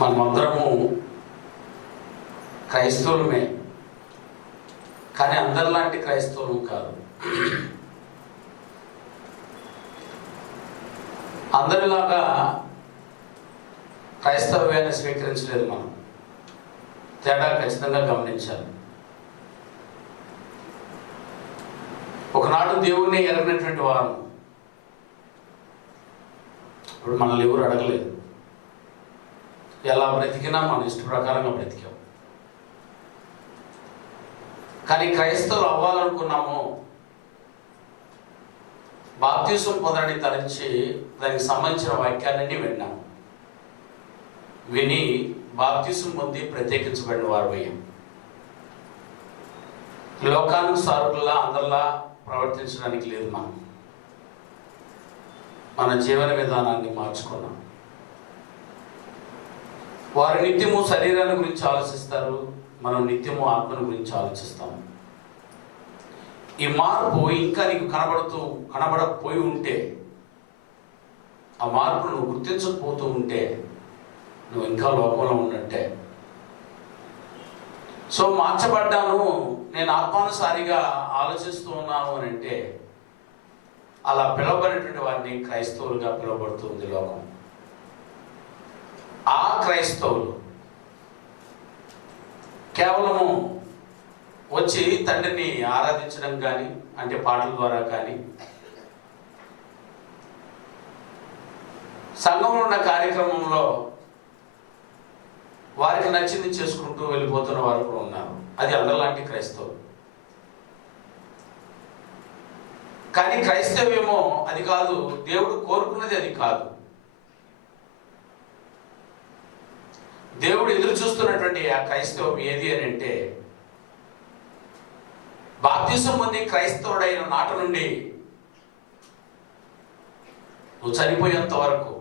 మనమందరము క్రైస్తవులమే, కానీ అందరిలాంటి క్రైస్తవులు కాదు. అందరిలాగా క్రైస్తవ్యాన్ని స్వీకరించలేదు. మనం తేడా ఖచ్చితంగా గమనించాలి. ఒకనాడు దేవుణ్ణి ఎరగినటువంటి వారు ఇప్పుడు మనల్ని ఎవరు అడగలేదు. ఎలా బ్రతికినా మన ఇష్ట ప్రకారంగా బ్రతికాం. కానీ క్రైస్తవులు అవ్వాలనుకున్నాము, బాప్తిసం పొందడానికి తలంచి దానికి సంబంధించిన వాక్యాలన్నీ విన్నాము. విని బాప్తిసం పొంది ప్రత్యేకించబడిన వారు అయ్యాం. లోకానుసారులా అందరిలా ప్రవర్తించడానికి లేదు. మన జీవన విధానాన్ని మార్చుకున్నాం. వారు నిత్యము శరీరాన్ని గురించి ఆలోచిస్తారు, మనం నిత్యము ఆత్మను గురించి ఆలోచిస్తాము. ఈ మార్పు ఇంకా నీకు కనబడకపోయి ఉంటే, ఆ మార్పు నువ్వు గుర్తించకపోతూ ఉంటే నువ్వు ఇంకా లోకంలో ఉన్నట్టే. సో మార్చబడ్డాను, నేను ఆత్మానుసారిగా ఆలోచిస్తూ ఉన్నాను అని అంటే, అలా పిలువబడినటువంటి వారిని క్రైస్తవులుగా పిలువబడుతుంది లోకం. ఆ క్రైస్తవులు కేవలము వచ్చి తండ్రిని ఆరాధించడం కానీ, అంటే పాటల ద్వారా కానీ, సంఘంలో ఉన్న కార్యక్రమంలో వారికి నచ్చింది చేసుకుంటూ వెళ్ళిపోతున్న వారు కూడా ఉన్నారు. అది అందరిలాంటి క్రైస్తవులు. కానీ క్రైస్తవ్యమో అది కాదు. దేవుడు కోరుకున్నది అది కాదు. దేవుడు ఎదురు చూస్తున్నటువంటి ఆ క్రైస్తవం ఏది అని అంటే, బాప్తిసం పొంది క్రైస్తవుడైన నాట నుండి నువ్వు చనిపోయేంత వరకు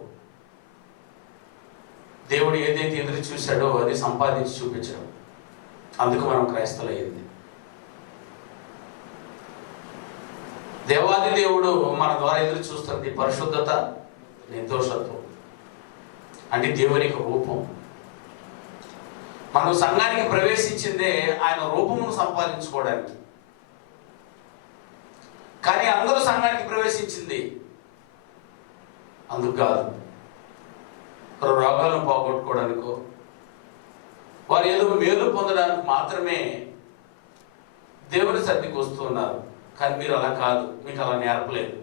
దేవుడు ఏదైతే ఎదురు చూశాడో అది సంపాదించి చూపించడం. అందుకు మనం క్రైస్తవులయ్యింది. దేవాది దేవుడు మన ద్వారా ఎదురు చూస్తుంది పరిశుద్ధత, నిర్దోషత్వం, అంటే దేవుని యొక్క రూపం. మనం సంఘానికి ప్రవేశించిందే ఆయన రూపమును సంపాదించుకోవడానికి. కానీ అందరూ సంఘానికి ప్రవేశించింది అందుకు కాదు. రోగాలను పోగొట్టుకోవడానికో, వారు ఏదో మేలు పొందడానికి మాత్రమే దేవుని సన్నిధికి వస్తున్నారు. కానీ మీరు అలా కాదు, మీకు అలా నేర్పలేదు.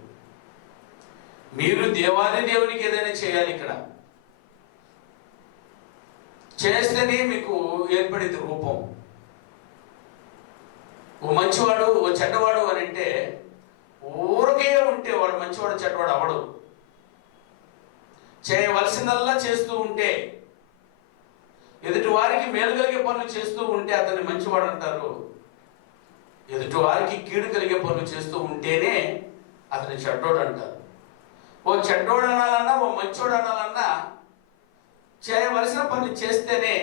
మీరు దేవాది దేవునికి ఏదైనా చేయాలి. ఇక్కడ చేస్తేనే మీకు ఏర్పడింది రూపం. ఓ మంచివాడు ఓ చెడ్డవాడు అని అంటే ఊరికే ఉంటే వాడు మంచివాడు చెడ్డవాడు అవడు. చేయవలసిందల్లా చేస్తూ ఉంటే, ఎదుటి వారికి మేలు కలిగే పనులు చేస్తూ ఉంటే అతన్ని మంచివాడు అంటారు. ఎదుటి వారికి కీడు కలిగే పనులు చేస్తూ ఉంటేనే అతని చెడ్డోడు అంటారు. ఓ చెడ్డోడు అనాలన్నా ఓ మంచోడు అనాలన్నా చేయవలసిన పని చేస్తేనే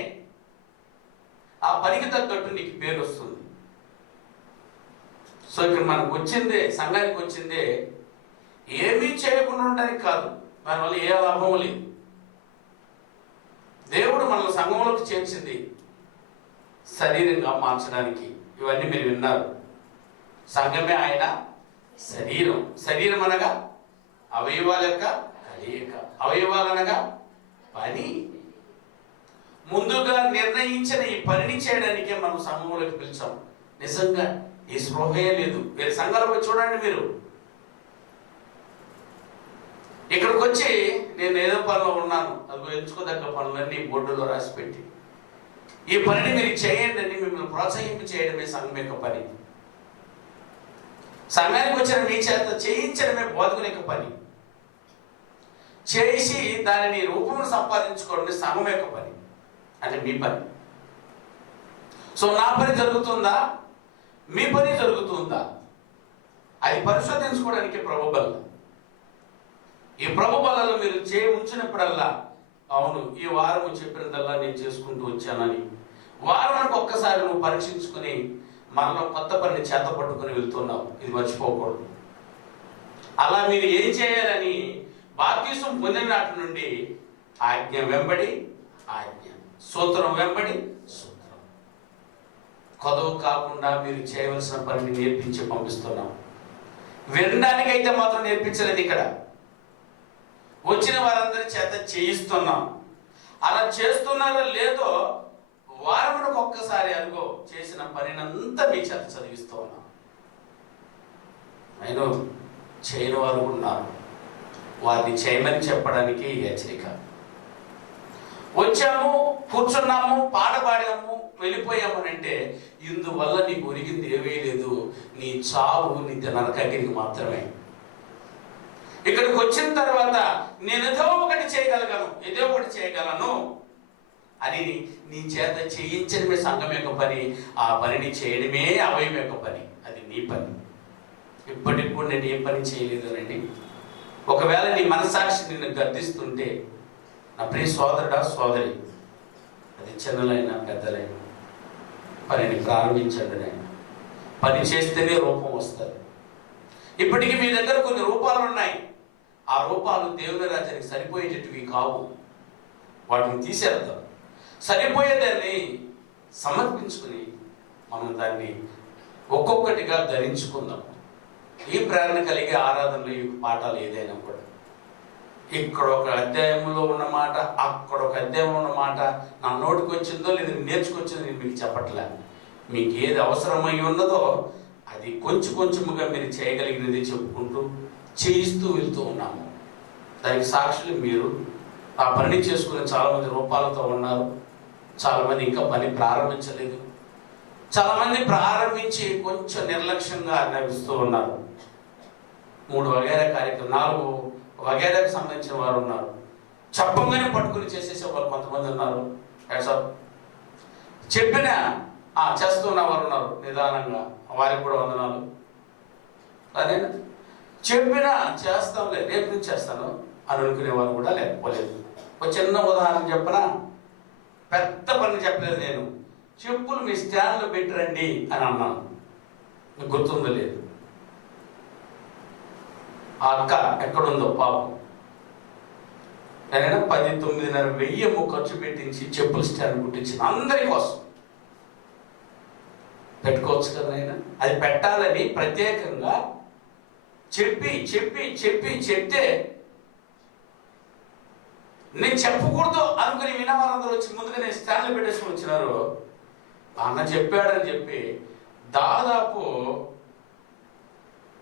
ఆ పనికి తగ్గట్టు నీకు పేరు వస్తుంది. సో ఇక్కడ మనకు వచ్చిందే, సంఘానికి వచ్చిందే ఏమీ చేయకుండా ఉండడానికి కాదు, దానివల్ల ఏ లాభం లేదు. దేవుడు మనల్ని సంఘంలోకి చేర్చింది శరీరంగా మార్చడానికి. ఇవన్నీ మీరు విన్నారు. సంఘమే ఆయన శరీరం. శరీరం అనగా అవయవాల యొక్క కలయిక. అవయవాలు అనగా పని. ముందుగా నిర్ణయించిన ఈ పనిని చేయడానికే మనం సంఘంలోకి పిలిచాం. నిజంగా ఈ స్పృహే లేదు. మీరు సంఘాలకు చూడండి. మీరు ఇక్కడికి వచ్చి నేను ఏదో పనిలో ఉన్నాను, అది ఎంచుకోదగ్గ పనులన్నీ బోర్డులో రాసి పెట్టి ఈ పనిని మీరు చేయండి అని మిమ్మల్ని ప్రోత్సహింపు చేయడమే సంఘం యొక్క పని. సంఘానికి వచ్చిన మీ చేత చేయించడమే బోధకుని యొక్క పని. చేసి దానిని రూపమును సంపాదించుకోవడమే సంఘం యొక్క పని, అంటే మీ పని. సో నా పని జరుగుతుందా, మీ పని జరుగుతుందా, అది పరిశోధించుకోవడానికి ప్రభు బల. ఈ ప్రభు బలలో మీరు ఉంచినప్పుడల్లా, అవును ఈ వారము చెప్పినదల్లా నేను చేసుకుంటూ వచ్చానని వారానికి ఒక్కసారి నువ్వు పరీక్షించుకుని మనలో కొత్త పనిని చేత పట్టుకుని వెళ్తున్నావు. ఇది మర్చిపోకూడదు. అలా మీరు ఏం చేయాలని బాప్తిసం పొందిన నాటి నుండి ఆజ్ఞ వెంబడి ఆజ్ఞ. సూత్రం వెంబడి సూత్రం. కొదవ కాకుండా మీరు చేయవలసిన పనిని నేర్పించి పంపిస్తున్నాం. వినడానికైతే మాత్రం నేర్పించలేదు. ఇక్కడ వచ్చిన వారందరి చేత చేయిస్తున్నాం. అలా చేస్తున్నారో లేదో వారమునకు ఒక్కసారి అనుకో చేసిన పనినంతా మీ చేత చదివిస్తూ ఉన్నాం. అయినా చేయని వారు ఉన్నారు. వారిని చేయమని చెప్పడానికి హెచ్చరిక. వచ్చాము, కూర్చున్నాము, పాట పాడాము, వెళ్ళిపోయాము అంటే ఇందువల్ల నీకు ఒరిగింది ఏమీ లేదు. నీ చావు నీ నరకానికి మాత్రమే. ఇక్కడికి వచ్చిన తర్వాత నేను ఏదో ఒకటి చేయగలను అని నీ చేత చేయించడమే సంఘం యొక్క పని. ఆ పనిని చేయడమే అవయం యొక్క పని. అది నీ పని. ఇప్పటికి కూడా నేను ఏ పని చేయలేదు అనండి. ఒకవేళ నీ మనసాక్షి నిన్ను గర్దిస్తుంటే నా ప్రియ సోదరుడా సోదరి, అది చిన్నలైనా పెద్దలైనా పనిని ప్రారంభించండి. నేను పని చేస్తేనే రూపం వస్తుంది. ఇప్పటికీ మీ దగ్గర కొన్ని రూపాలు ఉన్నాయి. ఆ రూపాలు దేవుని రాజ్యానికి సరిపోయేటట్టువి కావు. వాటిని తీసేద్దాం. సరిపోయేదాన్ని సమర్పించుకుని మనం దాన్ని ఒక్కొక్కటిగా ధరించుకుందాం. ఈ ప్రేరణ కలిగే ఆరాధనలు, ఈ పాఠాలు ఏదైనా కూడా ఇక్కడ ఒక అధ్యాయంలో ఉన్న మాట, అక్కడ ఒక అధ్యాయంలో ఉన్న మాట నా నోటికి వచ్చిందో లేదు నేర్చుకొచ్చిందో నేను మీకు చెప్పట్లే. మీకు ఏది అవసరమై ఉన్నదో అది కొంచెం కొంచెముగా మీరు చేయగలిగినది చెప్పుకుంటూ చేయిస్తూ వెళ్తూ ఉన్నాము. దానికి సాక్షులు మీరు. ఆ పని చేసుకునే చాలామంది రూపాలతో ఉన్నారు. చాలామంది ఇంకా పని ప్రారంభించలేదు. చాలామంది ప్రారంభించి కొంచెం నిర్లక్ష్యంగా నడుస్తూ ఉన్నారు. 3 వగైరా కార్యక్రమం, 4 వగైరాకు సంబంధించిన వారు ఉన్నారు. చెప్పంగానే పట్టుకుని చేసేసే వాళ్ళు కొంతమంది ఉన్నారు. చెప్పిన చేస్తున్న వారు ఉన్నారు. నిదానంగా వారికి కూడా వందనాలు. అదేనా చెప్పినా చేస్తాంలే, రేపు నుంచి చేస్తాను అని అనుకునేవారు కూడా లేకపోలేదు. ఒక చిన్న ఉదాహరణ చెప్పనా? పెద్ద పని చెప్పలేదు. నేను చెప్పులు మీ స్టాండ్లో పెట్టిరండి అని అన్నాను. మీకు గుర్తుందో లేదు? ఆ అక్క ఎక్కడుందో పాపం, నేనైనా 10,9,500 ఖర్చు పెట్టించి చెప్పుల స్టాండ్ కుట్టించింది అందరి కోసం. పెట్టుకోవచ్చు కదా అయినా. అది పెట్టాలని ప్రత్యేకంగా చెప్తే నేను చెప్పకూడదు అనుకుని వినవారందరూ వచ్చి ముందుగా నేను స్టాండ్లో పెట్టేసుకుని వచ్చినారు. అన్న చెప్పాడని చెప్పి దాదాపు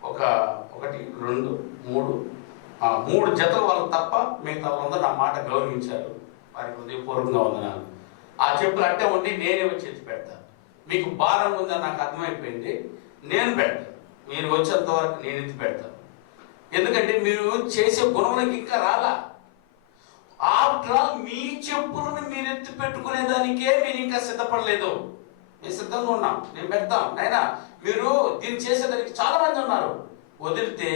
1, 2, 3 జతలు వాళ్ళు తప్ప మిగతా వాళ్ళందరూ నా మాట గౌరవించారు. వారికి హృదయపూర్వకంగా వందనాలు. ఆ చెప్పులు అట్టే ఉండి నేనే వచ్చి ఎత్తి పెడతాను. మీకు భారం ఉందని నాకు అర్థమైపోయింది. నేను పెడతాను. మీరు వచ్చేంత వరకు నేను ఎత్తి పెడతాను. ఎందుకంటే మీరు చేసే గుణంలోకి ఇంకా రాలా. ఆఫ్టర్ ఆల్ మీ చెప్పులను మీరు ఎత్తి పెట్టుకునేదానికే మీరు ఇంకా సిద్ధపడలేదు. మేము సిద్ధంగా ఉన్నాం, నేను పెడతాం. నైనా మీరు దీన్ని చేసేదానికి చాలా మంది ఉన్నారు. వదిలితే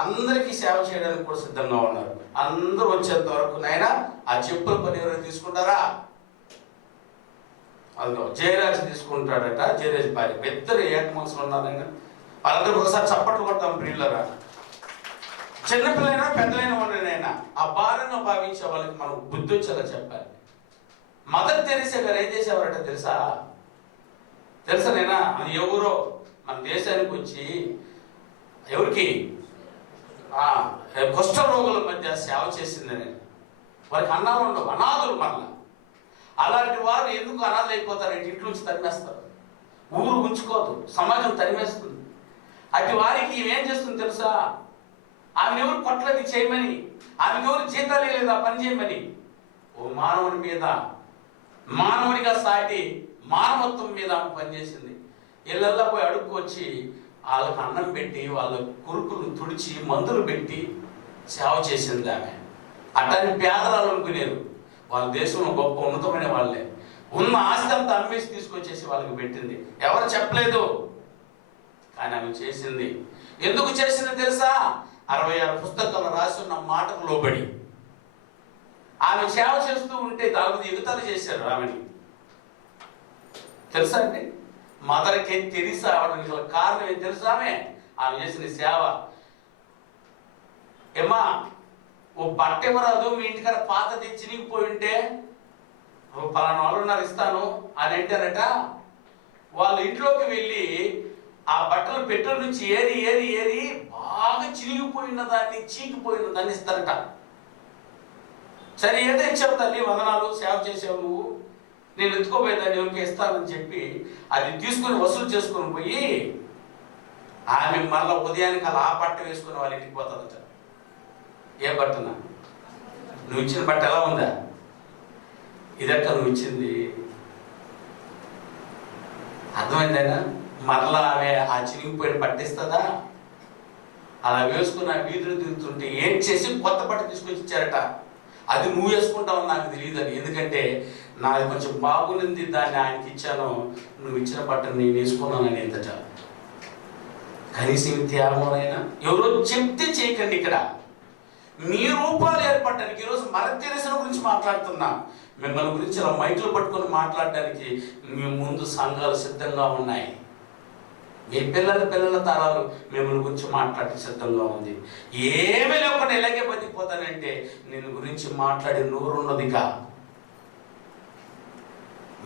అందరికీ సేవ చేయడానికి కూడా సిద్ధంగా ఉన్నారు. అందరూ వచ్చేంత వరకు నైనా ఆ చెప్పుల పని ఎవరైనా తీసుకుంటారా? అందులో జయరాజ్ తీసుకుంటాడట. జయరాజ్ భార్య ఇద్దరు ఏకమనసులు ఉన్నారైనా. వాళ్ళందరూ ఒకసారి చప్పట్లు కొడతాం. ప్రియులరా, చిన్నపిల్లైనా పెద్దలైన వాళ్ళనైనా ఆ భారంగా భావించే వాళ్ళకి మనం బుద్ధి వచ్చేలా చెప్పాలి. మదర్ తెరీసా గారు ఏం చేసేవారట తెలుసా నేనా? అది ఎవరో మన దేశానికి వచ్చి ఎవరికి కుష్ఠ రోగుల మధ్య సేవ చేసిందని. వారికి అన్నాలు ఉండవు, అనాథులు. మళ్ళా అలాంటి వారు ఎందుకు అనాథలు అయిపోతారంటే ఇంట్లో నుంచి తరిమేస్తారు. ఊరు ఉంచుకోదు, సమాజం తరిమేస్తుంది. అటు వారికి ఏం చేస్తుంది తెలుసా? ఆమె ఎవరు కొట్లది చేయమని, ఆమెకు ఎవరు జీతాలు లేదు ఆ పని చేయమని. ఓ మానవుని మీద, మానవునిగా సాటి మానవత్వం మీద ఆమె పనిచేసింది. ఇళ్ళల్లో పోయి అడుక్కొచ్చి వాళ్ళకు అన్నం పెట్టి వాళ్ళ కురుకులు తుడిచి మందులు పెట్టి సేవ చేసింది ఆమె. అట్లాంటి పేదరాలు అనుకునేరు. వాళ్ళ దేశంలో గొప్ప ఉన్నతమైన వాళ్ళే. ఉన్న ఆస్తి అంతా అమ్మేసి తీసుకొచ్చేసి వాళ్ళకి పెట్టింది. ఎవరు చెప్పలేదు, కానీ ఆమె చేసింది. ఎందుకు చేసింది తెలుసా? 66 పుస్తకాలు రాసి ఉన్న మాటకు లోబడి ఆమె సేవ చేస్తూ ఉంటే దాని ఎగుతాలు చేశారు ఆమెని. తెలుసా అండి? మదర్కి తెరీసా అవడానికి కారణం ఏం తెలుసా? ఆమె చేసిన సేవ. ఏమా ఓ బట్ట ఇవ్వరాదు, మీ ఇంటికాడ పాత తెచ్చి నీకు పోయి ఉంటే పలానా వాళ్ళు ఉన్నారు ఇస్తాను అని అంటారట. వాళ్ళ ఇంట్లోకి వెళ్ళి ఆ బట్టలు పెట్టెల నుంచి ఏరి ఏరి ఏరి బాగా చినిగిపోయిన దాన్ని, చీకిపోయిన దాన్ని ఇస్తారట. సరే ఏదో ఇచ్చావు తల్లి, వందనాలు, సేవ చేసావు నువ్వు, నేను ఎత్తుకోపోయేదాన్ని ఎవరికి ఇస్తానని చెప్పి అది తీసుకుని వసూలు చేసుకుని పోయి ఆమె మళ్ళీ ఉదయానికి అలా ఆ బట్ట వేసుకుని వాళ్ళ ఇంటికి పోతుందట. ఏ బట్టనా? నువ్వు ఇచ్చిన బట్ట ఎలా ఉందా? ఇదక్క నువ్వు ఇచ్చింది. అర్థమైందైనా? మరలా ఆమె ఆ చినిగిపోయిన పట్టిస్తుందా? అలా వేసుకుని ఆ వీధులు తిరుగుతుంటే ఏం చేసి కొత్త బట్ట తీసుకొచ్చి ఇచ్చారట. అది నువ్వు వేసుకుంటావని నాకు తెలియదని, ఎందుకంటే నాది కొంచెం బాగుంది, దాన్ని ఆయనకి ఇచ్చాను, నువ్వు ఇచ్చిన బట్టను నేను వేసుకున్నానని ఎంతట. కనీసం త్యాగమైనా ఎవరో చెప్తే చేయకండి. ఇక్కడ మీ రూపాలు ఏర్పడటానికి ఈరోజు మదర్ తెరెసా గురించి మాట్లాడుతున్నా. మిమ్మల్ని గురించి అలా మైకులు పట్టుకొని మాట్లాడడానికి మీ ముందు సంఘాలు సిద్ధంగా ఉన్నాయి. మీ పిల్లల తరాలు మిమ్మల్ని గురించి మాట్లాడి సిద్ధంగా ఉంది. ఏమీ లేకుండా ఎలాగే బతికిపోతానంటే నేను గురించి మాట్లాడే నోరున్నదిగా.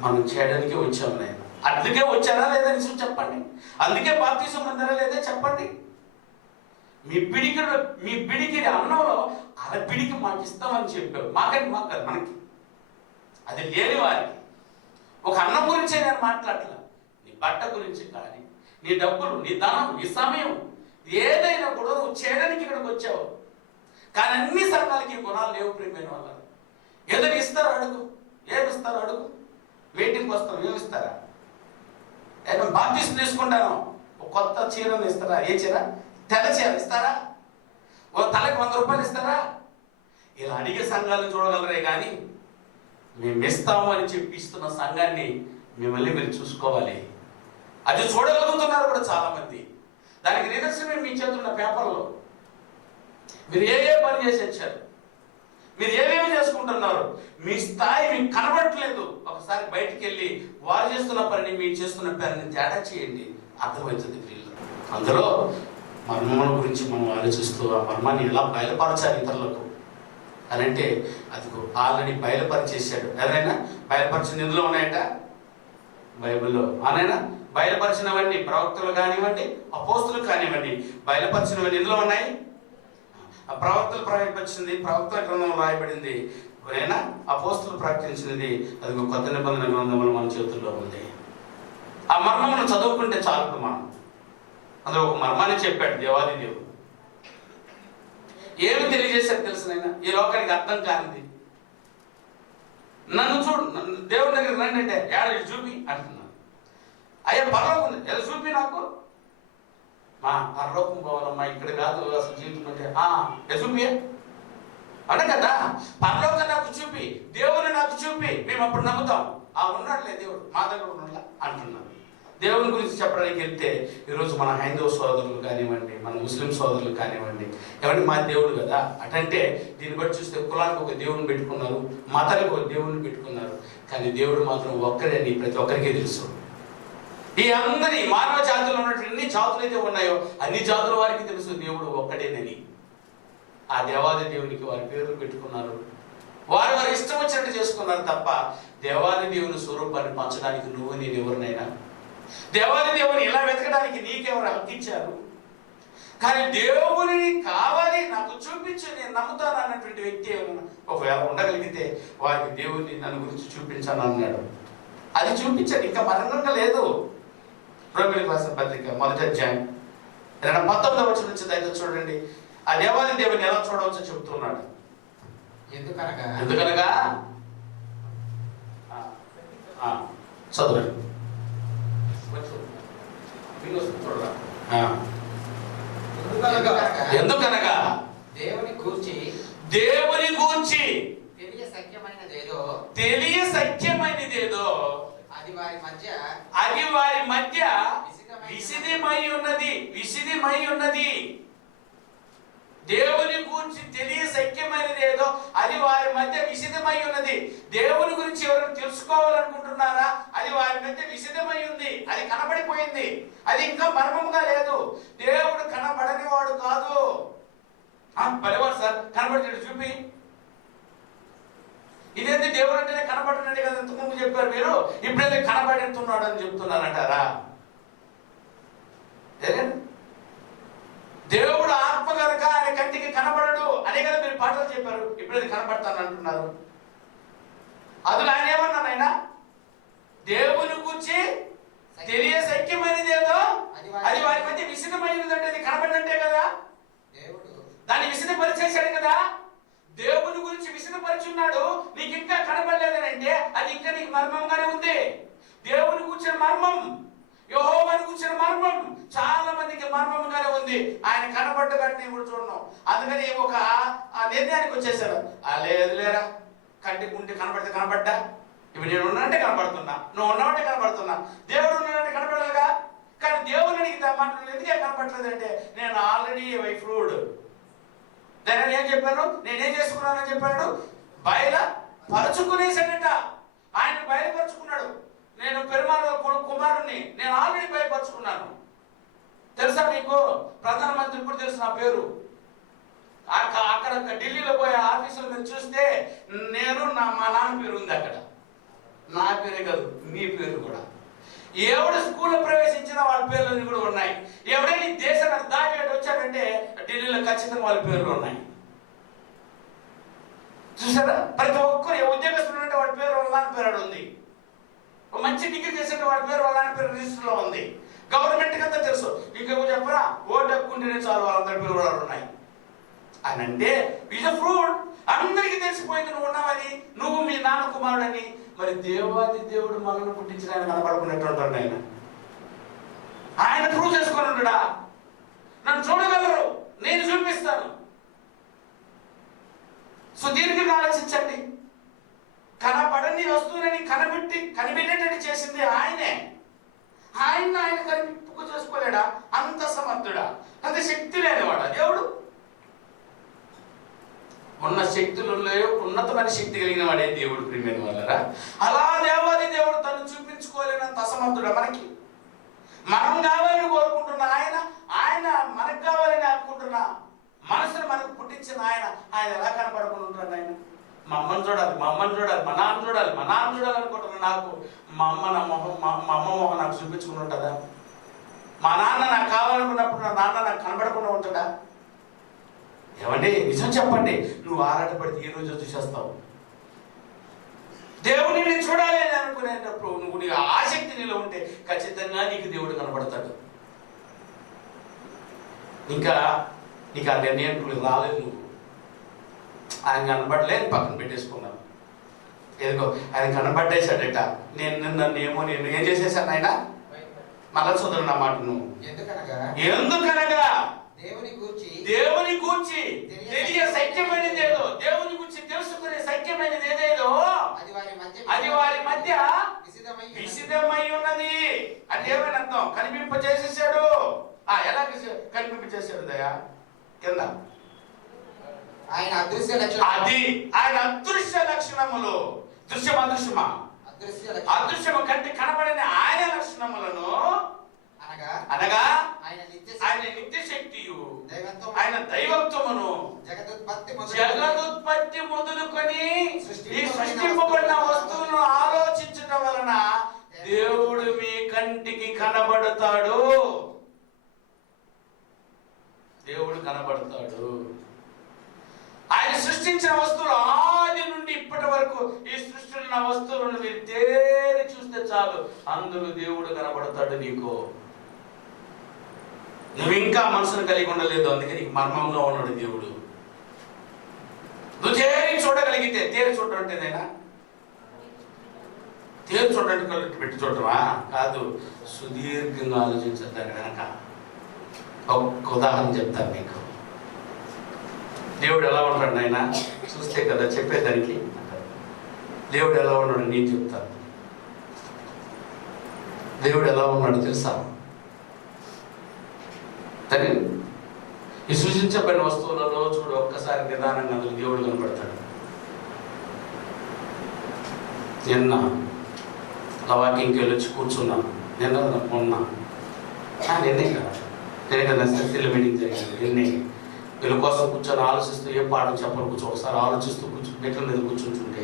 మనం చేయడానికి వచ్చాము నేను. అందుకే వచ్చారా లేదా నిజం చెప్పండి. అందుకే బాప్తిసం పొందారా లేదా చెప్పండి. మీ పిడికిడి అన్నంలో అరపిడికి మాకు ఇస్తామని చెప్పారు. మాకండి మాకు కాదు, మనకి. అది లేని వారికి. ఒక అన్నం గురించే నేను మాట్లాడలే, నీ బట్ట గురించి కానీ, నీ డబ్బులు, నీ ధనం, నీ సమయం ఏదైనా కూడా నువ్వు చేయడానికి ఇక్కడికి వచ్చావు. కానీ అన్ని సంఘాలకి గుణాలు లేవు ప్రియమైన వాళ్ళ. ఏదో ఇస్తారు అడుగు, ఏమిస్తారు అడుగు. వెయిటింగ్కి వస్తాం, ఏమిస్తారా? ఏదో బాప్తిసం తీసుకుంటాను, ఒక కొత్త చీరను ఇస్తారా? ఏ చీర? తెల్ల చీర ఇస్తారా? ఓ తలకి 100 రూపాయలు ఇస్తారా? ఇలా అడిగే సంఘాలను చూడగలరే కానీ మేము ఇస్తాము అని చెప్పిస్తున్న సంఘాన్ని మిమ్మల్ని మీరు చూసుకోవాలి. అది చూడగలుగుతున్నారు కూడా చాలామంది. దానికి నిదర్శనం మీ చేతున్న పేపర్లో మీరు ఏ పని చేసి వచ్చారు, మీరు ఏమేమి చేసుకుంటున్నారు, మీ స్థాయి మీకు కనబడట్లేదు. ఒకసారి బయటికి వెళ్ళి వారు చేస్తున్న పనిని మీరు చేస్తున్న పనిని తేడా చేయండి, అర్థమవుతుంది ప్రియులు. అందులో మర్మముల గురించి మనం ఆలోచిస్తూ ఆ మర్మాన్ని ఎలా బయలుపరచాలి ఇతరులకు అని అంటే అది ఆల్రెడీ బయలుపరిచేసాడు. ఎవరైనా బయలుపరిచిన నిధులు ఉన్నాయట బైబిల్లో. అనైనా బయలుపరిచినవన్నీ ప్రవక్తలు కానివ్వండి, అపోస్తులు కానివ్వండి, బయలుపరిచినవన్నీ నిధులు ఉన్నాయి. ఆ ప్రవక్తలు ప్రకటించింది, ప్రవక్తల గ్రంథంలో రాయబడింది. అయినా అపోస్తులు ప్రకటించినది అది కొత్త నిబంధన గ్రంథంలో మన చేతుల్లో ఉంది. ఆ మర్మమును చదువుకుంటే చాలు. మనం అందులో ఒక మర్మాన్ని చెప్పాడు దేవాది దేవుడు. ఏమి తెలియజేశారు తెలుసునైనా? ఈ లోకానికి అర్థం కానిది. నన్ను చూడు, దేవుడి దగ్గరికి రండి అంటే ఏడ చూపి అంటున్నాను. అయ్యా పరలోకం ఉంది, ఎలా చూపి నాకు. మా పరలోకం పోవాలమ్మా, ఇక్కడ కాదు అసలు జీవితం అంటే చూపి అనే కదా. పరలోకం నాకు చూపి, దేవుని నాకు చూపి, మేము అప్పుడు నమ్ముతాం. ఉన్నాడులే దేవుడు మా దగ్గర ఉన్నట్లా అంటున్నాను. దేవుని గురించి చెప్పడానికి వెళ్తే ఈరోజు మన హైందవ సోదరులు కానివ్వండి, మన ముస్లిం సోదరులు కానివ్వండి, ఎవరి మా దేవుడు కదా అటంటే దీన్ని బట్టి చూస్తే కులానికి ఒక దేవుని పెట్టుకున్నారు, మతానికి ఒక దేవుని పెట్టుకున్నారు. కానీ దేవుడు మాత్రం ఒక్కడే అని ప్రతి ఒక్కరికి తెలుసు. ఈ అందరి మానవ జాతుల్లో ఉన్నటువంటి ఎన్ని జాతులు అయితే ఉన్నాయో అన్ని జాతుల వారికి తెలుసు దేవుడు ఒక్కడేనని. ఆ దేవాది దేవునికి వారి పేర్లు పెట్టుకున్నారు, వారు వారి ఇష్టం వచ్చినట్టు చేసుకున్నారు తప్ప దేవాది దేవుని స్వరూపాన్ని పంచడానికి నువ్వు నేను ఎవరినైనా, దేవాది దేవుని ఇలా వెతకడానికి నీకెవరు హక్కిచ్చారు? కానీ దేవుని కావాలి నాకు చూపించు, నేను నమ్ముతాను అన్నటువంటి వ్యక్తి ఒకవేళ ఉండగలిగితే వారికి దేవుని నన్ను గురించి చూపించాను అన్నాడు. అది చూపించాడు, ఇంకా మరణంగా లేదు. రోమిలికి రాసిన పత్రిక 1వ అధ్యాయం 19వ వచనం నుంచి దయతో చూడండి. ఆ దేవాది దేవుని ఎలా చూడవచ్చో చెప్తున్నాడు. ఎందుకనగా చదువు ఎందుకనగా దేవుని గూర్చి తెలియ సత్యమైనదేదో అది వారి మధ్య విసిదిమై ఉన్నది. దేవుని గురించి తెలియ సత్యమైనది ఏదో అది వారి మధ్య విసిదమై ఉన్నది. దేవుని గురించి ఎవరు తెలుసుకోవాలనుకుంటున్నారా? అది వారి మధ్య విసిదమై ఉంది, అది కనబడిపోయింది, అది ఇంకా మర్మంగా లేదు. దేవుడు కనబడని వాడు కాదు. పదేవాడు సార్ కనబడి చూపి. ఇదేంటి దేవుడు అంటేనే కనబడుతున్నాడు కదా, ఇంతకుముందు చెప్పారు మీరు, ఇప్పుడైతే కనబడుతున్నాడు అని చెప్తున్నారంటారా? దేవుడు ఆత్మ కనుక ఆయన కంటికి కనబడడు అనే కదా మీరు పాటలు చెప్పారు, ఇప్పుడైతే కనబడతాను అంటున్నారు. అది ఆయన ఏమన్నాను, ఆయన దేవుని గురించి తెలియ సఖ్యమైనది ఏదో అది వారి మధ్య విసిదమైనది అంటే అది కనబడినట్టే కదా, దాన్ని విసిదపరిచేశాడు కదా. దేవుని గురించి విసిదపరిచున్నాడు, నీకు ఇంకా కనబడలేదని అంటే అది ఇంకా నీకు మర్మంగానే ఉంది. దేవుని కూర్చిన మర్మం, యెహోవాను కూర్చిన మర్మం చాలా మందికి మర్మంగానే ఉంది. ఆయన కనబడ్డ వెంటనే ఇప్పుడు చూడను. అందుకని ఒక నిర్ణయానికి వచ్చేసారు, లేదు లేరా, కంటికి ఉంటే కనబడితే కనబడ్డా, ఇప్పుడు నేను ఉన్నానంటే కనబడుతున్నా, నువ్వు ఉన్నావంటే కనబడుతున్నా, దేవుడు ఉన్నాడంటే కనబడాలిగా. కానీ దేవుని అడిగితే మాటలు ఎందుకే కనబడలేదు అంటే నేను ఆల్రెడీ వైఫ్రూడ్. దాన్ని ఏం చెప్పాను, నేనేం చేసుకున్నానని చెప్పాడు, బయలుపరుచుకునేసాడట. ఆయన బయలుపరుచుకున్నాడు, నేను పెరుమాళ కుమారుణ్ణి నేను ఆల్రెడీ బయలుపరుచుకున్నాను. తెలుసా మీకు, ప్రధానమంత్రి ఇప్పుడు తెలుసు నా పేరు. అక్కడ ఢిల్లీలో పోయే ఆఫీసులు మీరు చూస్తే నేను మా నాన్న పేరు ఉంది అక్కడ. నా పేరే కాదు, మీ పేరు కూడా. ఎవడు స్కూల్లో ప్రవేశించినా వాళ్ళ పేర్లన్నీ కూడా ఉన్నాయి. ఎవడైనా దేశానికి దాటి వచ్చాడంటే ఢిల్లీలో ఖచ్చితంగా వాళ్ళ పేర్లు ఉన్నాయి. చూసారా, ప్రతి ఒక్కరు ఉద్యోగస్తులు అంటే వాడి పేరు వాళ్ళ నాన్న పేరు ఉంది. మంచి డిగ్రీ చేసే వాడి పేరు వాళ్ళ నాన్న పేరు రిజిస్టర్లో ఉంది. గవర్నమెంట్కి అంతా తెలుసు. ఇంకా చెప్పరా, ఓటు హక్కుంటేనే చాలు వాళ్ళందరి పేరు వాళ్ళు ఉన్నాయి అని అంటే ఇజ్ అ ఫ్రూట్. అందరికీ తెలిసిపోయింది నువ్వు ఉన్నావని, నువ్వు మీ నాన్న కుమారుడని. మరి దేవాది దేవుడు మనల్ని పుట్టించిన ఆయన కనపడుకున్నట్టు ఆయన ప్రూవ్ చేసుకొని ఉంటాడా? నన్ను చూడగలరు, నేను చూపిస్తాను. సో దీనికి ఆలోచించండి. కనపడని వస్తువులని కనిపెట్టేటట్టు చేసింది ఆయనే. ఆయన కనిపింపు చేసుకోలేడా? అంత సమర్థుడా, అంత శక్తి లేనివాడా దేవుడు? ఉన్న శక్తులలో ఉన్నతమైన శక్తి కలిగిన వాడే దేవుడు. ప్రియమైన వాళ్ళరా, అలా దేవాది దేవుడు తను చూపించుకోలేనంత అసమర్థుడా మనకి? మనం కావాలని కోరుకుంటున్న ఆయన మనకు కావాలని అనుకుంటున్నా మనసును మనకు పుట్టించిన ఆయన ఎలా కనపడకుండా ఉంటాడు? ఆయన మా అమ్మని చూడాలి, మా నాన్న చూడాలి అనుకుంటున్నా. నాకు మా అమ్మ మొహం నాకు చూపించుకుని ఉంటుందా? మా నాన్న నాకు కావాలనుకున్నప్పుడు నా నాన్న నాకు కనబడకుండా ఉంటాడా? ఏమండి, నిజం చెప్పండి, నువ్వు ఆరాటపడితే ఈ రోజు చూసేస్తావు. దేవుని నేను చూడాలి అని అనుకునేటప్పుడు నువ్వు నీ ఆసక్తి నీలో ఉంటే ఖచ్చితంగా నీకు దేవుడు కనబడతాడు. ఇంకా నీకు ఆ నిర్ణయం రాలేదు, నువ్వు ఆయన కనబడలేదు పక్కన పెట్టేసుకున్నాను. ఏదో ఆయన కనబడ్డేశాడట. నేను ఏం చేసేసాను ఆయన? మళ్ళా చదువు నా మాట. నువ్వు ఎందుకనగా దేవుని గూర్చి తెలియ సత్యమైనది ఏదో, దేవుని గురించి తెలుసుకునే సత్యమైనది ఏదేదో అది వారి మధ్య విసిదమై ఉన్నది. అది ఏమైనా అర్థం? కనిపింప చేసేసాడు. ఎలా కనిపింప చేశాడు? దయా కింద ఆయన అదృశ్య లక్షణములు, దృశ్యం అదృశ్యమా? అదృశ్యము కంటే కనబడిన ఆయన లక్షణములను అనగా ఆయన నిత్య శక్తియు, ఆయన దైవత్వమును జగదుత్పత్తి మొదలుకొని ఈ సృష్టింపబడిన వస్తువులను ఆలోచించడం వలన దేవుడు మీ కంటికి కనబడతాడు. దేవుడు కనబడతాడు. ఆయన సృష్టించిన వస్తువులు ఆది నుండి ఇప్పటి వరకు ఈ సృష్టిలో ఉన్న వస్తువులను మీరు తేరి చూస్తే చాలు, అందులో దేవుడు కనబడతాడు నీకు. నువ్వు ఇంకా మనసును కలిగి ఉండలేదు, అందుకే నీకు మర్మంలో ఉన్నాడు దేవుడు. నువ్వు తేరి చూడగలిగితే, తేరి చూడటం అంటేనైనా తేరి చూడటానికి కళ్ళు పెట్టి చూడటమా కాదు, సుదీర్ఘంగా ఆలోచించారు. కనుక ఒక్క ఉదాహరణ చెప్తాను మీకు. దేవుడు ఎలా ఉంటాడు నాయన చూస్తే కదా చెప్పేదానికి. దేవుడు ఎలా ఉన్నాడు నేను చెప్తాను. దేవుడు ఎలా ఉన్నాడు తెలుసా? కానీ ఈ సృష్టించబడిన వస్తువులలో చూడు, ఒక్కసారి నిదానంగా అందులో దేవుడు కనబడతాడు. నిన్న అలా వాకింగ్కి వెళ్ళొచ్చి కూర్చున్నాను. నిన్నే కదా సెల్ మీటింగ్ జరిగింది. నిన్నే వీళ్ళ కోసం కూర్చొని ఆలోచిస్తూ ఏ పాఠం చెప్పరు కూర్చో, ఒకసారి ఆలోచిస్తూ మెట్ల మీద కూర్చుంటుంటే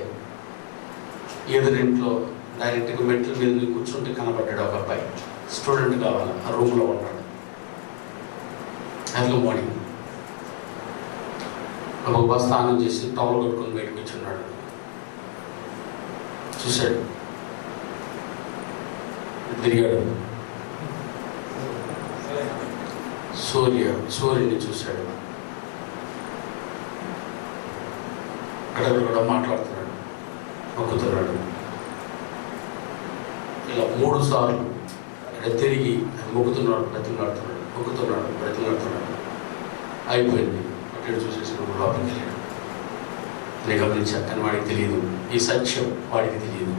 ఎదురింట్లో డైరెక్ట్గా మెట్ల మీద కూర్చుంటే కనబడ్డాడు ఒక అబ్బాయి, స్టూడెంట్ కావాలి, ఆ రూమ్లో ఉన్నాడు. ఎర్లీ మార్నింగ్ ఒక బస్ స్నానం చేసి టవల్ కట్టుకొని బయటకు వచ్చున్నాడు. చూశాడు, తిరిగాడు, సూర్యుని చూశాడు. అక్కడ కూడా మాట్లాడుతున్నాడు, మొక్కుతున్నాడు. ఇలా 3 సార్లు ఇక్కడ తిరిగి మొక్కుతున్నాడు, బ్రతిమలాడుతున్నాడు. అయిపోయింది. అక్కడ చూసేసి లోపలికి వెళ్ళాడు. నేను గమనించాను, కానీ వాడికి తెలియదు ఈ సత్యం, వాడికి తెలియదు.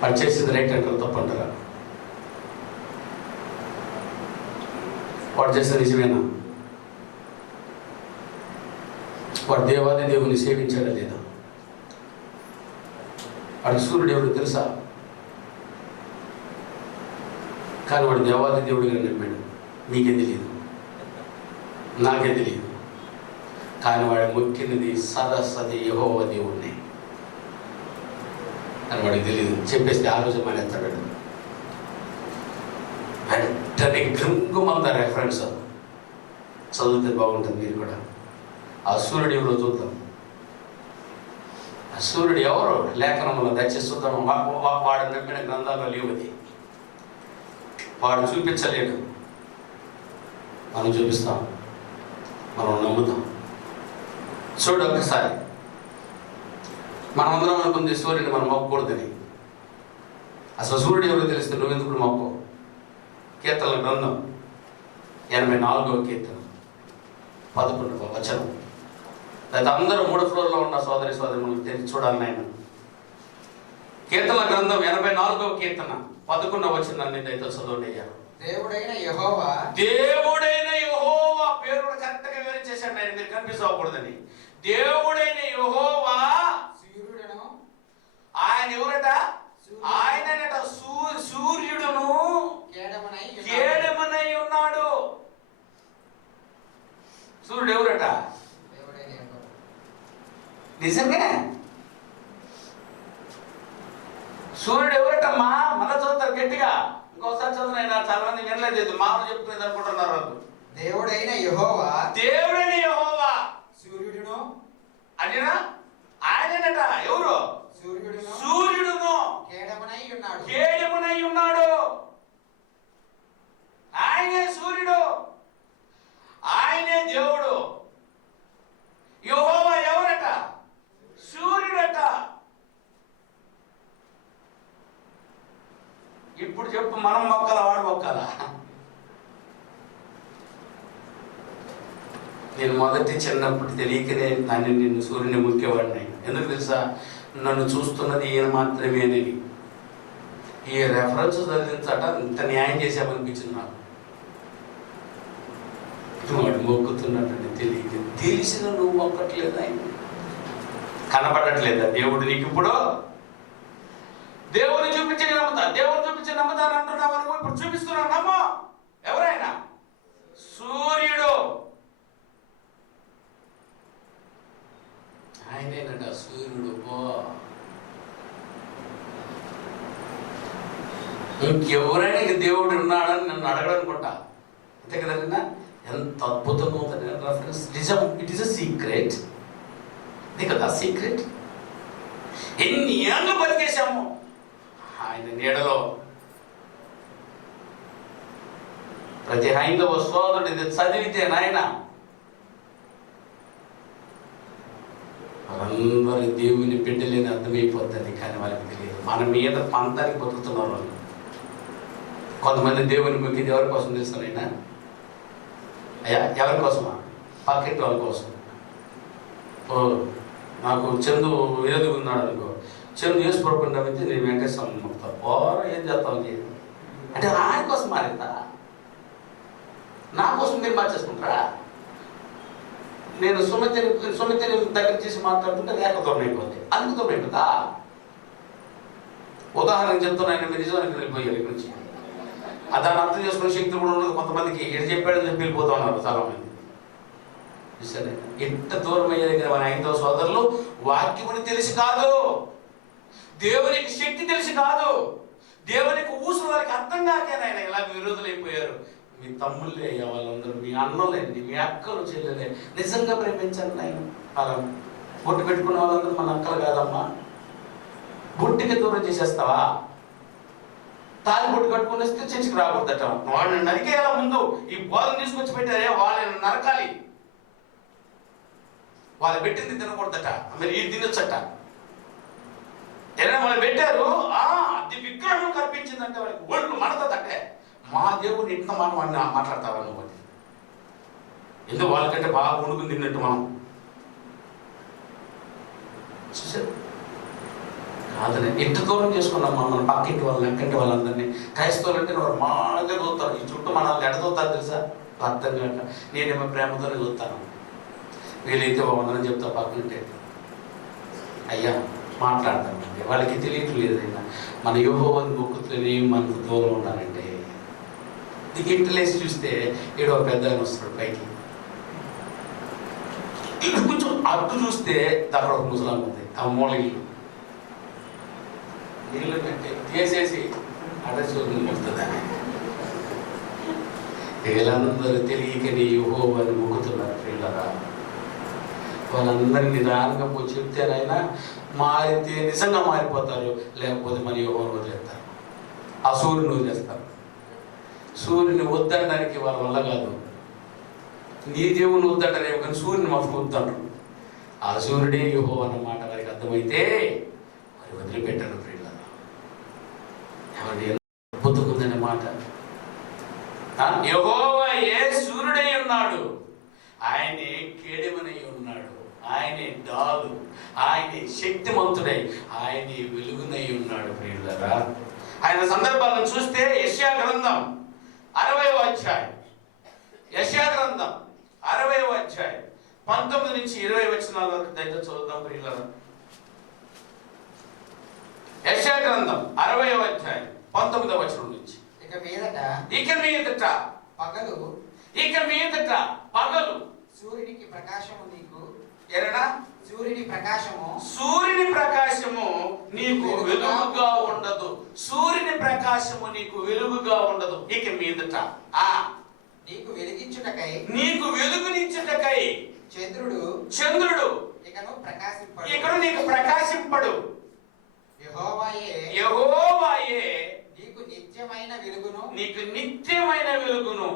వాడు చేసింది రైట్ అంటారు, తప్పు అంటారా? వాడు చేసిన నిజమేనా? వాడు దేవాది దేవుని సేవించాడా లేదా? వాడికి సూర్యుడు ఎవరు తెలుసా? కానీ వాడు దేవాది దేవుడిగా నమ్మాడు. నీకే తెలియదు, నాకే తెలియదు. కానీ వాడు మొక్కినది సరస్వతి యెహోవా దేవుణ్ణి అని వాడికి తెలియదు. చెప్పేస్తే ఆ రోజు మానేస్తాడు. వెంటనే గృంగుమంద రెఫరెన్స్ చదివితే బాగుంటుంది. మీరు కూడా ఆ సూర్యుడు ఎవరో చూద్దాం. ఆ సూర్యుడు ఎవరు లేఖనంలో దయచేసి చూద్దాం. వాడు నమ్మిన గ్రంథాల్లో లేవది. వాడు చూపించలేడు, మనం చూపిస్తాం, మనం నమ్ముతాం. చూడు ఒక్కసారి. మనమందరం అనుకుంది సూర్యుని మనం మొక్కకూడదని. అసలు సూర్యుడు ఎవరు తెలిస్తే నువ్వెందుకు మొక్కో? కీర్తనల గ్రంథం 84వ కీర్తన 11వ వచనం. అయితే అందరూ 3వ ఫ్లోర్లో ఉన్న సోదరి తెలిసి చూడాలి నాయన. కీర్తనల గ్రంథం 84వ కీర్తన 11వ వచనాన్ని దయతో చదవండి అయ్యా. దేవుడైన యెహోవా పేరు కూడా కరెక్ట్ గా వివరించేశాడు ఆయన, మీరు కన్ఫ్యూజ్ అవ్వకూడదని. దేవుడైన యెహోవా సూర్యుడును, ఆయన ఎవరట? ఆయనట సూర్యుడును కేడమనై ఉన్నాడు. సూర్యుడు ఎవరట? నిజంగా సూర్యుడు ఎవరటమ్మా? మళ్ళా చదువుతారు గట్టిగా, ఇంకోసారి చదువునైనా. చాలా మంది వినలేదు, మామూలు చెప్తున్నది అనుకుంటున్నారు వాళ్ళు. దేవుడైన యెహోవా సూర్యుడును అనినా ఆయనట. ఎవరు? సూర్యుడును కేడమునై ఉన్నాడు. ఆయనే సూర్యుడు, ఆయనే దేవుడు. యెహోవా ఎవరట? సూర్యుడట. ఇప్పుడు చెప్పు, మనం మొక్కల వాడు మొక్కలా? నేను మొదటి చిన్నప్పుడు తెలియకనే నిన్ను సూర్యుని ముక్కేవాడిని. ఎందుకు తెలుసా? నన్ను చూస్తున్నది ఈయన మాత్రమేనని. ఈ రెఫరెన్స్ చదివించట ఇంత న్యాయం చేసామనిపించింది నాకు. వాడు మొక్కుతున్నట్టు తెలిసిన నువ్వు మొక్కట్లేదా? ఆయన కనపడట్లేదా దేవుడు నీకు? ఇప్పుడు దేవుని చూపించి నమ్ముతాను అంటున్నావు. నువ్వు ఇప్పుడు చూపిస్తున్నావు, నమ్మో. ఎవరైనా సూర్యుడు ఆయనేనట. సూర్యుడు ఇంకెవరైనా దేవుడు ఉన్నాడని నన్ను అడగడనుకుంటా, అంతే కదన్నా? ఎంత అద్భుతంగా ఉంటుంది రెఫరెన్స్. నిజం, ఇట్ ఈస్ అ సీక్రెట్. ఇది కదా సీక్రెట్. ఎన్ని ఏళ్ళు బతికేశాము ఆయన నీడలో. ప్రతి హైందవ సోదరుడు ఇది చదివితే నాయన అందరి దేవుని బిడ్డలేని అర్థమైపోతుంది. కానీ వాళ్ళకి తెలియదు. మన మీద పంతానికి బతుకుతున్నారు వాళ్ళు. కొంతమంది దేవుని మొక్కింది ఎవరి కోసం తెలుస్తానైనా? అయ్యా ఎవరి కోసమా? పక్కింటి వాళ్ళ కోసం. నాకు చందు ఎదుగున్నాడు అనుకో, చందు వేసి పడుకుండా అయితే నేను వెంకటేశ్వరం మొక్కుతాను. ఏం చేస్తాం అంటే ఆయన కోసం మారిందా? నా కోసం మీరు మార్చేసుకుంటారా? నేను సుమితిని దగ్గర చేసి మాట్లాడుతుంటే రేఖ దూరం అయిపోద్ది. అందుకు దూరం అయిపోతా. ఉదాహరణకు చెప్తున్నాను, మీరు నిజానికి వెళ్ళిపోయారు ఇక్కడ నుంచి. దాన్ని అర్థం చేసుకునే శక్తి కూడా ఉండదు కొంతమందికి. ఎటు చెప్పాడని చెప్పి వెళ్ళిపోతా ఉన్నారు చాలా మంది. సరే, ఎంత దూరం అయ్యే దగ్గర మన 5వ సోదరులు వాక్యముని తెలిసి కాదు, దేవునికి శక్తి తెలిసి కాదు, దేవునికి ఊసు వారికి అర్థం కాకే ఆయన ఇలా విరోధులైపోయారు. మీ తమ్ముళ్ళే అయ్యా వాళ్ళందరూ, మీ అన్నలేండి, మీ అక్కలు చెల్లెలే, నిజంగా ప్రేమించండి ఆయన. అలా బొట్టు పెట్టుకున్న వాళ్ళందరూ మన అక్కలు కాదమ్మా. బొట్టికి దూరం చేసేస్తావా? తాలి బొట్టు కట్టుకుని వస్తే చర్చికి రాకూడదట. వాళ్ళని నరికేయాల ముందు ఈ బోధన తీసుకొచ్చి పెట్టారే వాళ్ళని నరకాలి. వాళ్ళు పెట్టింది తినకూడదట, మరి ఇది తినొచ్చట. ఏదైనా వాళ్ళు పెట్టారు, అది విగ్రహం కనిపించిందంటే వాళ్ళకి ఒళ్ళు మడతదంటే, మా దేవుడిని ఇంత మనం మాట్లాడతావా నువ్వు అని. ఎందుకు వాళ్ళకంటే బాగా వండుకుని తిన్నట్టు మనం చూసారు కాదని ఎంత దూరం చేసుకున్నాం మన పక్కింటి వాళ్ళని, ఎక్కింటి వాళ్ళందరినీ. క్రైస్తవులు అంటే వారు మాగా చూస్తారు, ఈ చుట్టూ మనల్ని ఎడదవుతారు తెలుసా, అర్థం కాక. నేనేమో ప్రేమతోనే చూస్తాను, వీలైతే వందనని చెప్తా పక్కింటే. అయ్యా మాట్లాడతామండి, వాళ్ళకి తెలియట్లేదు అయినా మన యెహోవాని మొక్కుతూనే మనకు దూరం ఉండాలంటే. ఇంటలేసి చూస్తే ఏడో పెద్ద ఆయన వస్తాడు పైకి, కొంచెం అడ్డు చూస్తే అక్కడ ఒక ముసలాం ఉంది, ఆ మూల ఇల్లు నీళ్ళు పెట్టి తీసేసి అడచూరు మొక్కుతుందని. వీళ్ళందరూ తెలియకని యెహోవాని మొక్కుతున్నారు పిల్లరా. వాళ్ళందరినీ నిదానంగా పోయి చెప్తేనైనా మారితే నిజంగా మారిపోతారు, లేకపోతే మన యెహోవాని వదిలేస్తారు, ఆ సూర్యుని వదిలేస్తారు. సూర్యుని వద్దనడానికి వాళ్ళ వల్ల కాదు, నీ దేవుని వద్దంటారేమో కానీ సూర్యుని మాత్రం వద్దంటారు. ఆ సూర్యుడే యెహోవా అన్నమాట వారికి అర్థమైతే మరి వదిలిపెట్టారు. ఎవరి అద్భుతమైన మాట. యెహోవాయే సూర్యుడై ఉన్నాడు, ఆయనే కేడెమనై ఉన్నాడు, ఆయనే డాలు, ఆయనే శక్తిమంతుడై, ఆయనే వెలుగునై ఉన్నాడు. ప్రియులారా, ఆయన సందర్భాలను చూస్తే యెషయా గ్రంథం 60వ అధ్యాయం, యెషయా గ్రంథం 60వ అధ్యాయం 19 నుంచి 20 వచనాల వరకు దయచేసి చదువుదాం ప్రియులారా. యెషయా గ్రంథం 60వ అధ్యాయం 19వ వచనం నుంచి. ఇక మీదట పగలు సూర్యునికి ప్రకాశము నీకు ఎరనా సూర్యుని ప్రకాశము నీకు వెలుగుగా ఉండదు. సూర్యుని ప్రకాశము నీకు వెలుగుగా ఉండదు. ఇక మీదట నీకు వెలిగించుటకై చంద్రుడు ఇకను నీకు ప్రకాశింపడు. యెహోవాయే నీకు నిత్యమైన వెలుగును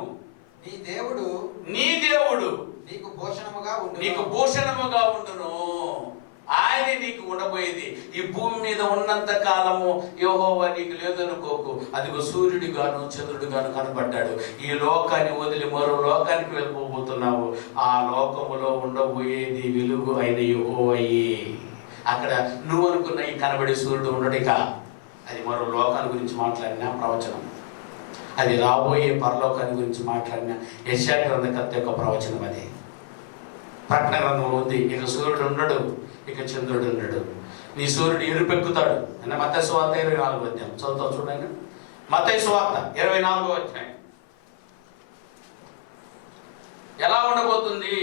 నీ దేవుడు నీకు భూషణముగా ఉండును. ఆయనే నీకు ఉండబోయేది. ఈ భూమి మీద ఉన్నంత కాలము యెహోవా నీకు లేదనుకోకు. అదిగో సూర్యుడు గాను చంద్రుడు గాను కనబడ్డాడు. ఈ లోకాన్ని వదిలి మరో లోకానికి వెళ్ళిపోబోతున్నావు. ఆ లోకములో ఉండబోయేది వెలుగు అయిన యెహోవాయే. అక్కడ నువ్వు అనుకున్న ఈ కనబడే సూర్యుడు ఉండడిక, అది మరో లోకాన్ని గురించి మాట్లాడిన ప్రవచనం. అది రాబోయే పరలోకాన్ని గురించి మాట్లాడిన యెషయా గ్రంథకర్త యొక్క ప్రవచనం. అది ప్రకటన గ్రంథంలో ఉంది. ఇక సూర్యుడు ఉండడు, ఇక చంద్రుడు ఉండడు. నీ సూర్యుడు ఎరుపెక్కుతాడు అన్న మత్తయి సువార్త 24వ అధ్యాయం చదువుతా చూడండి. మత్తయి సువార్త 24వ అధ్యాయం. ఎలా ఉండబోతుంది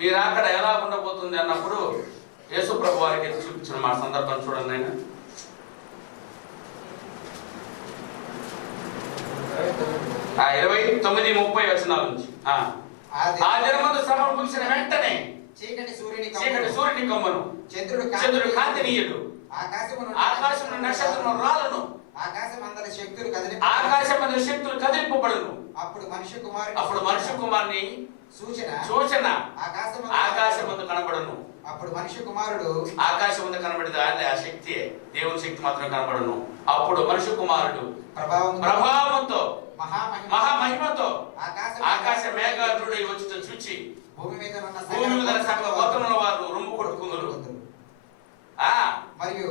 మీరు అక్కడ, ఎలా ఉండబోతుంది అన్నప్పుడు యేసు ప్రభు వారికి చూపించిన మా సందర్భం చూడండి. ఆయన 29-30 వచనాల నుంచి. ఆ జనమందు శ్రమ ముగిసిన వెంటనే చీకటి సూర్యుని కమ్మును, చంద్రుడు కాంతినీయుడు, ఆకాశమున నక్షత్రములు రాలను, ఆకాశమందలి శక్తులు కదిలింపబడును. అప్పుడు మనుష్య కుమారుని సూచన ఆకాశమందు కనబడును. అప్పుడు మనుష్య కుమారుడు ఆకాశమందు కనబడేది ఆ శక్తి, దేవుని శక్తి మాత్రం కనబడును. అప్పుడు మనుష్య కుమారుడు ప్రభావంతో మహామహిమతో ఆకాశ మేఘారుడై వచ్చుట చూచి భూమి మీద సకల గోత్రముల వారు రొమ్ము కొట్టుకుందురు. మరియు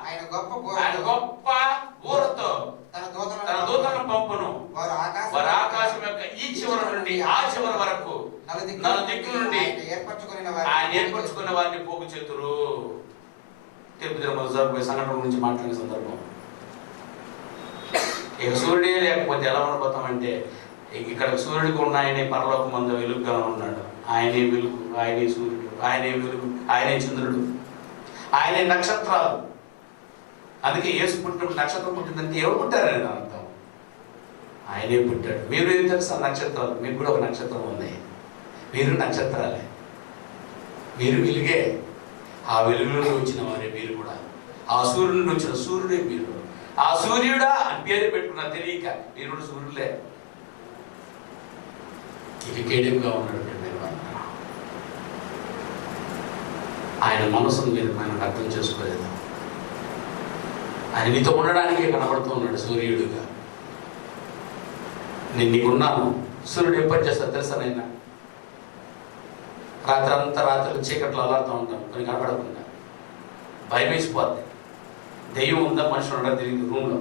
ఆయన గొప్ప ఊరతో తన దూతలను పంపును. వారు ఆకాశం యొక్క ఈ చివరి నుండి ఆ చివరి వరకు నలుదిక్కుల నుండి ఆయన ఏర్పరచుకున్న వారిని పోగు చేతురు. తిరుపతి జరుగుతున్న సంఘటన గురించి మాట్లాడిన సందర్భం. ఇక సూర్యుడే లేకపోతే ఎలా ఉండిపోతామంటే, ఇక్కడ సూర్యుడికి ఉన్న ఆయనే పరలోకం మందు వెలుగుగా ఉన్నాడు. ఆయనే వెలుగు, ఆయనే సూర్యుడు, ఆయనే వెలుగు, ఆయనే చంద్రుడు, ఆయనే నక్షత్రాలు. అందుకే యేసు పుట్టినప్పుడు నక్షత్రం పుట్టిందంటే ఎవరు పుట్టారని అర్థం, ఆయనే పుట్టాడు. మీరు ఏం తెలుసా నక్షత్రాలు, మీకు కూడా ఒక నక్షత్రం ఉంది, మీరు నక్షత్రాలే, మీరు వెలుగే, ఆ వెలుగులో వచ్చిన వారే మీరు కూడా, ఆ సూర్యుడి నుండి వచ్చిన సూర్యుడే మీరు, ఆ సూర్యుడా అని పేరు పెట్టుకున్నారు తెలియక, మీరు కూడా సూర్యులే. ఇక కేడెంగా ఉన్నాడు మీరు, ఆయన మనసును మీరు మనం అర్థం చేసుకోలేదు. ఆయన నీతో ఉండడానికే కనబడుతూ ఉన్నాడు సూర్యుడుగా. నేను నీకున్నాను. సూర్యుడు ఏం పని చేస్తాడు తెలుసా? నైనా రాత్రి చీకట్లో అలాడుతూ ఉంటాను, కొన్ని కనపడకుండా భయం వేసిపోద్ది. దెయ్యం ఉందా మనుషులు ఉండడం తెలియదు రూమ్లో.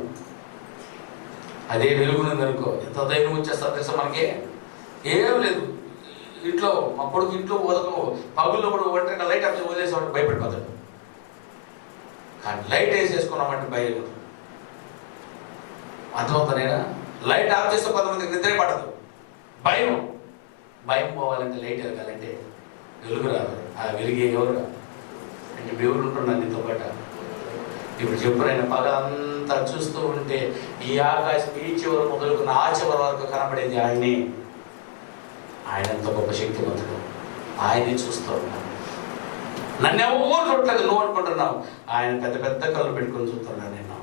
అదే వెలుగునుంది అనుకో, ఎంత ధైర్యం వచ్చేస్తా తెలుసా మనకి? ఏం లేదు. ఇంట్లో మా కొడుకు ఇంట్లో వదలకు పగుల్లో కూడా ఒంటరిగా లైట్ ఆఫ్ వదిలేసేవాడు భయపడిపోతాడు. కానీ లైట్ వేసేసుకున్నామంటే భయం. అర్థమవుతానేనా? లైట్ ఆఫ్ చేస్తే కొంతమందికి నిద్రే పడదు, భయం. భయం పోవాలంటే లైట్ వెలగాలంటే వెలుగు రావాలి. ఆ వెలిగే ఎవరు అంటే దేవుడు ఉంటున్నాను నీతో పాటు. ఇప్పుడు చెప్పురైన పగలంతా చూస్తూ ఉంటే ఈ ఆకాశం ఈ చివరి మొదలుకున్న ఆ చివరి వరకు కనబడేది ఆయనే. ఆయన ఎంత గొప్ప శక్తివంతుడు, ఆయనే చూస్తూ ఉన్నాను. నన్ను ఎవరు చూడలేదు, నువ్వు అనుకుంటున్నావు. ఆయన పెద్ద పెద్ద కళ్ళు పెట్టుకొని చూస్తున్నాడు నేను.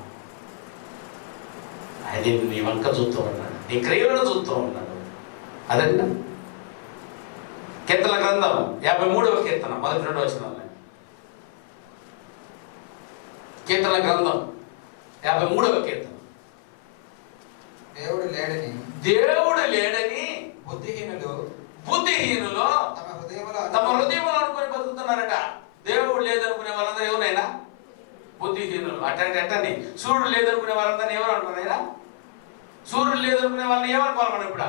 ఆయన నీ వంక చూస్తూ ఉన్నాడు, నీ క్రియలను చూస్తూ ఉన్నాడు. అదన్నా కీర్తన గ్రంథం 53వ కీర్తన 1-2 వచనాలు. కీర్తన గ్రంథం 53వ కీర్తన. దేవుడు లేడని బుద్ధిహీనులు తమ హృదయంలో అనుకుని బతుకుతున్నారట. దేవుడు లేదనుకునే వాళ్ళందరూ ఎవరైనా బుద్ధిహీనులు. అట్టండి సూర్యుడు లేదనుకునే వాళ్ళందరినీ ఎవరు అనుకున్నాయినా? సూర్యుడు లేదనుకునే వాళ్ళని ఏమనుకోవాలి మనం ఇప్పుడు?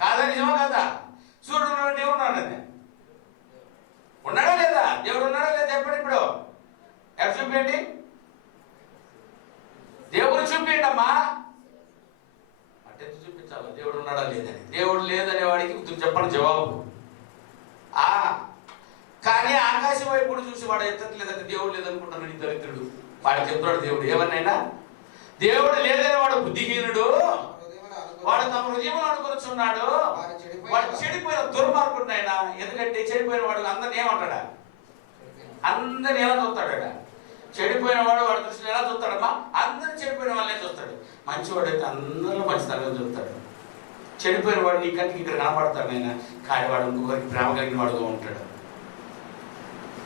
కాదా? నిజమా కాదా? సూర్యుడు ఉన్నాడు, దేవుడు ఉన్నాడు. ఉన్నాడా లేదా? దేవుడు ఉన్నాడా లేదా? చెప్పండి ఇప్పుడు. ఎక్కడ చూపించండి, దేవుడు చూపించండి అమ్మా. అంటే చూపించాలి దేవుడు ఉన్నాడా లేదని. దేవుడు లేదనే వాడికి చెప్పండి జవాబు. కానీ ఆకాశం వైపు చూసి వాడు ఎత్తట్లేదంటే దేవుడు లేదనుకుంటున్నాడు ఈ దరిద్రుడు. వాడికి చెప్తున్నాడు దేవుడు ఏమన్నైనా, దేవుడు లేదని వాడు బుద్ధిహీనుడు, వాడు తమ హృదయంలో అనుకొనిచున్నాడు, వాడు చెడిపోయిన దుర్మార్గుడు ఆయన. ఎందుకంటే చెడిపోయిన వాడు అందరిని ఏమంటాడా? అందరిని ఎలా చూస్తాడా? చెడిపోయిన వాడు వాడి దృష్టిని ఎలా చూస్తాడమ్మా? అందరిని చెడిపోయిన వాళ్ళనే చూస్తాడు. మంచివాడు అయితే అందరిలో మంచితనంగా చూస్తాడు. చెడిపోయిన వాడు నీ కంటికి ఇక్కడ కనపడతాడు ఆయన, కానీ వాడు ఇంకొకరికి ప్రేమ కలిగిన వాడుగా ఉంటాడు.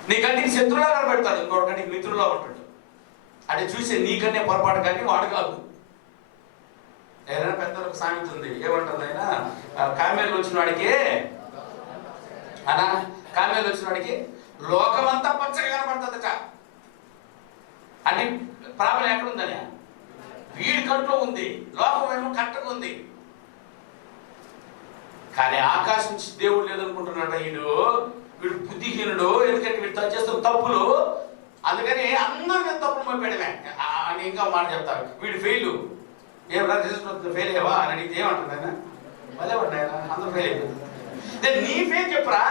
నీ కంటికి శత్రువులా కనబడతాడు, ఇంకొకటి కంటికి మిత్రులా ఉంటాడు. అంటే చూసే నీకనే పొరపాటు కానీ వాడు కాదు. ఏదైనా పెద్దలకు సామెత ఉంది, ఏమంటుంది ఆయన? కామేలు వచ్చిన వాడికి కామేలు వచ్చిన వాడికి లోకమంతా పచ్చగా కనపడుతుందట. అంటే ప్రాబ్లం ఎక్కడుందని? వీడి కంట్లో ఉంది, లోకమేమో కట్టగా ఉంది. కానీ ఆకాశం దేవుడు లేదనుకుంటున్నాడు వీడు బుద్ధిహీనుడు. ఎందుకంటే వీడు చేస్తున్న తప్పులు, అందుకని అందరికీ తప్పులు మోపేయడమే అని ఇంకా మాట చెప్తారు. వీడు ఫెయిల్, ఏం ఫెయిల్ అయ్యావా అని అడిగితే ఏమంటుంది ఆయన? భలే ఉన్నాయి అందరూ ఫెయిల్ అయిపోతుంది. నీ ఫెయిల్ చెప్పరా?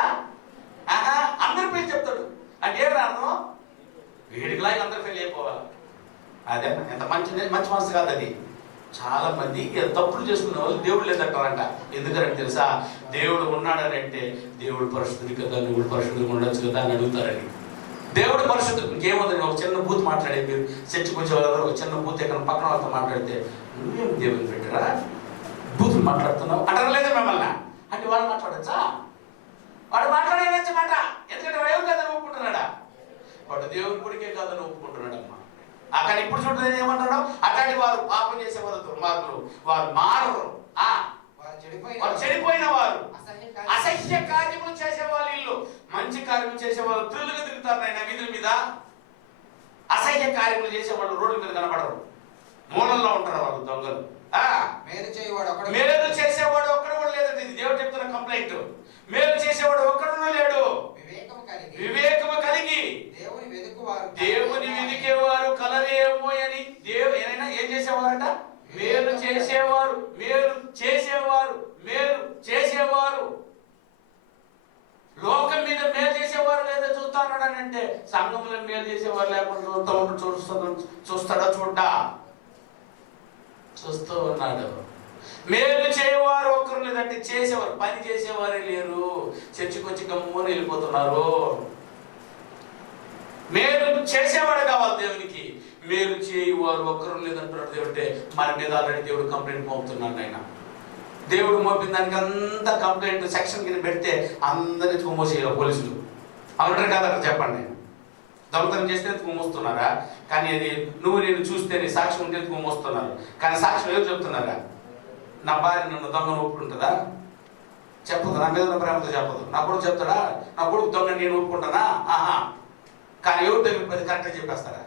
అందరు ఫెయిల్ చెప్తాడు అంటే ఏం అర్థం? వీడికి లాగా అందరు ఫెయిల్ అయిపోవాలి. అదే ఎంత మంచి మనసు కాదు అది. చాలా మంది తప్పులు చేసుకునే వాళ్ళు దేవుడు లేదంటారంట. ఎందుకంటే తెలుసా? దేవుడు ఉన్నాడని అంటే దేవుడు పరిశుద్ధుడు కదా, నువ్వు పరిశుద్ధంగా ఉండొచ్చు కదా అని అడుగుతారని. దేవుడు పరిశుద్ధుడు ఇంకేముందని ఒక చిన్న బూత్ మాట్లాడే, మీరు చర్చకు వచ్చే వాళ్ళ ఒక చిన్న బూత్ ఎక్కడ పక్కన వాళ్ళతో మాట్లాడితే నువ్వేం దేవుని పెట్టరా బూతులు మాట్లాడుతున్నావు అంటారా లేదా మిమ్మల్ని? అంటే వాడు మాట్లాడచ్చా? వాడు మాట్లాడేయచ్చు మాట. ఎందుకంటే వాడు కదా ఒప్పుకుంటున్నాడా? వాడు దేవుని గుడికే కాదని ఒప్పుకుంటున్నాడమ్మా. అక్కడ ఇప్పుడు చూడండి ఏమంటాడు? అట్లాంటి వారు పాపం చేసేవారు దుర్మార్గులు, వారు మారరు, వారు చెడిపోయిన వారు, అసహ్య కార్యములు చేసేవాళ్ళు. ఇల్లు మంచి కార్యములు చేసేవాళ్ళు త్రులుగా తిరుగుతారు ఆయన వీధుల మీద. అసహ్య కార్యములు చేసేవాళ్ళు రోడ్ల మీద కనబడరు, మూలల్లో ఉంటారు వాళ్ళు దొంగలు. మేలు చేసేవాడు ఒక్కడు కూడా లేదంటే ఇది దేవుడు చెప్తున్న కంప్లైంట్. మేలు చేసేవాడు ఒక్కడు లేడు. వివేకము కలిగి దేవుని వెదికేవారు కలరేమో అని ఏమైనా ఏం చేసేవారట? మేలు చేసేవారు, మేలు చేసేవారు, మేలు చేసేవారు. లోకం మీద మేలు చేసేవారు లేదా చూస్తాడు అంటే సంఘంలో మేలు చేసేవారు లేకుండా చూస్తాడా చూడ్డా? చూస్తూ ఉన్నాడు. మేలు చేయవారు ఒక్కరు లేదంటే చేసేవారు, పని చేసేవారే లేరు. చర్చికి వచ్చి గమ్మున వెళ్ళిపోతున్నారు. మేలు చేసేవాడు కావాలి దేవునికి. మేలు చేయవారు ఒక్కరు లేదంటున్నాడు దేవుడు. అంటే మన మీద ఆల్రెడీ దేవుడు కంప్లైంట్ మోపుతున్నాడు. ఆయన దేవుడు మోపిన దానికి అంతా కంప్లైంట్ సెక్షన్ కింద పెడితే అందరినీ ఎత్తుకుమోసేయాలి పోలీసులు. అవునంటారు కదా? చెప్పండి. దొంగతనం చేస్తే ఎత్తుకుమోస్తున్నారా? కానీ అది నువ్వు నేను చూస్తే నీ సాక్ష్యం ఉంటే ఎత్తుకుమోస్తున్నారు. కానీ సాక్ష్యం ఏదో చెప్తున్నారా? నా భార్య నన్ను దొంగను ఒప్పుకుంటుందా? చెప్పదు. నా మీద ఉన్న ప్రేమతో చెప్పదు. నా కొడుకు చెప్తాడా? నా కొడుకు దొంగ నేను ఒప్పుకుంటానా? ఆహా. కానీ ఎవరి దగ్గరికి పోతే కరెక్ట్గా చెప్పేస్తారా?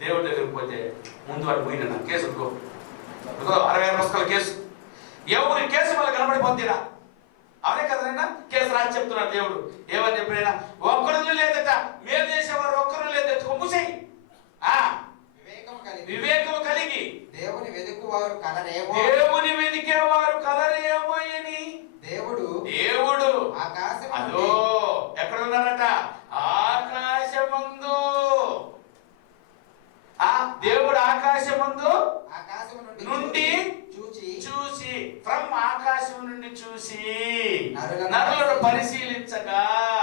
దేవుడి దగ్గరికి పోతే ముందు వాడు పోయినా కేసుకో 60 పుస్తకాల కేసు. ఎవరి కేసు వల్ల కనబడిపోతీరా? అవే కదనైనా కేసు రాసి చెప్తున్నాడు దేవుడు. ఏమని చెప్పినైనా ఒక్కరు లేదట, మేలు చేసేవారు ఒక్కరు లేదట. కొమ్ముసేయి. వివేకము కలిగి దేవుని వెతుకువారు కలరేమో, దేవుని వెతికేవారు కలరేమో అని దేవుడు ఆకాశం అదో ఎక్కడ ఉన్నారట? ఆకాశమందు. దేవుడు ఆకాశమందు నుండి చూసి ఫ్రమ్ ఆకాశం నుండి చూసి నరులను పరిశీలించగా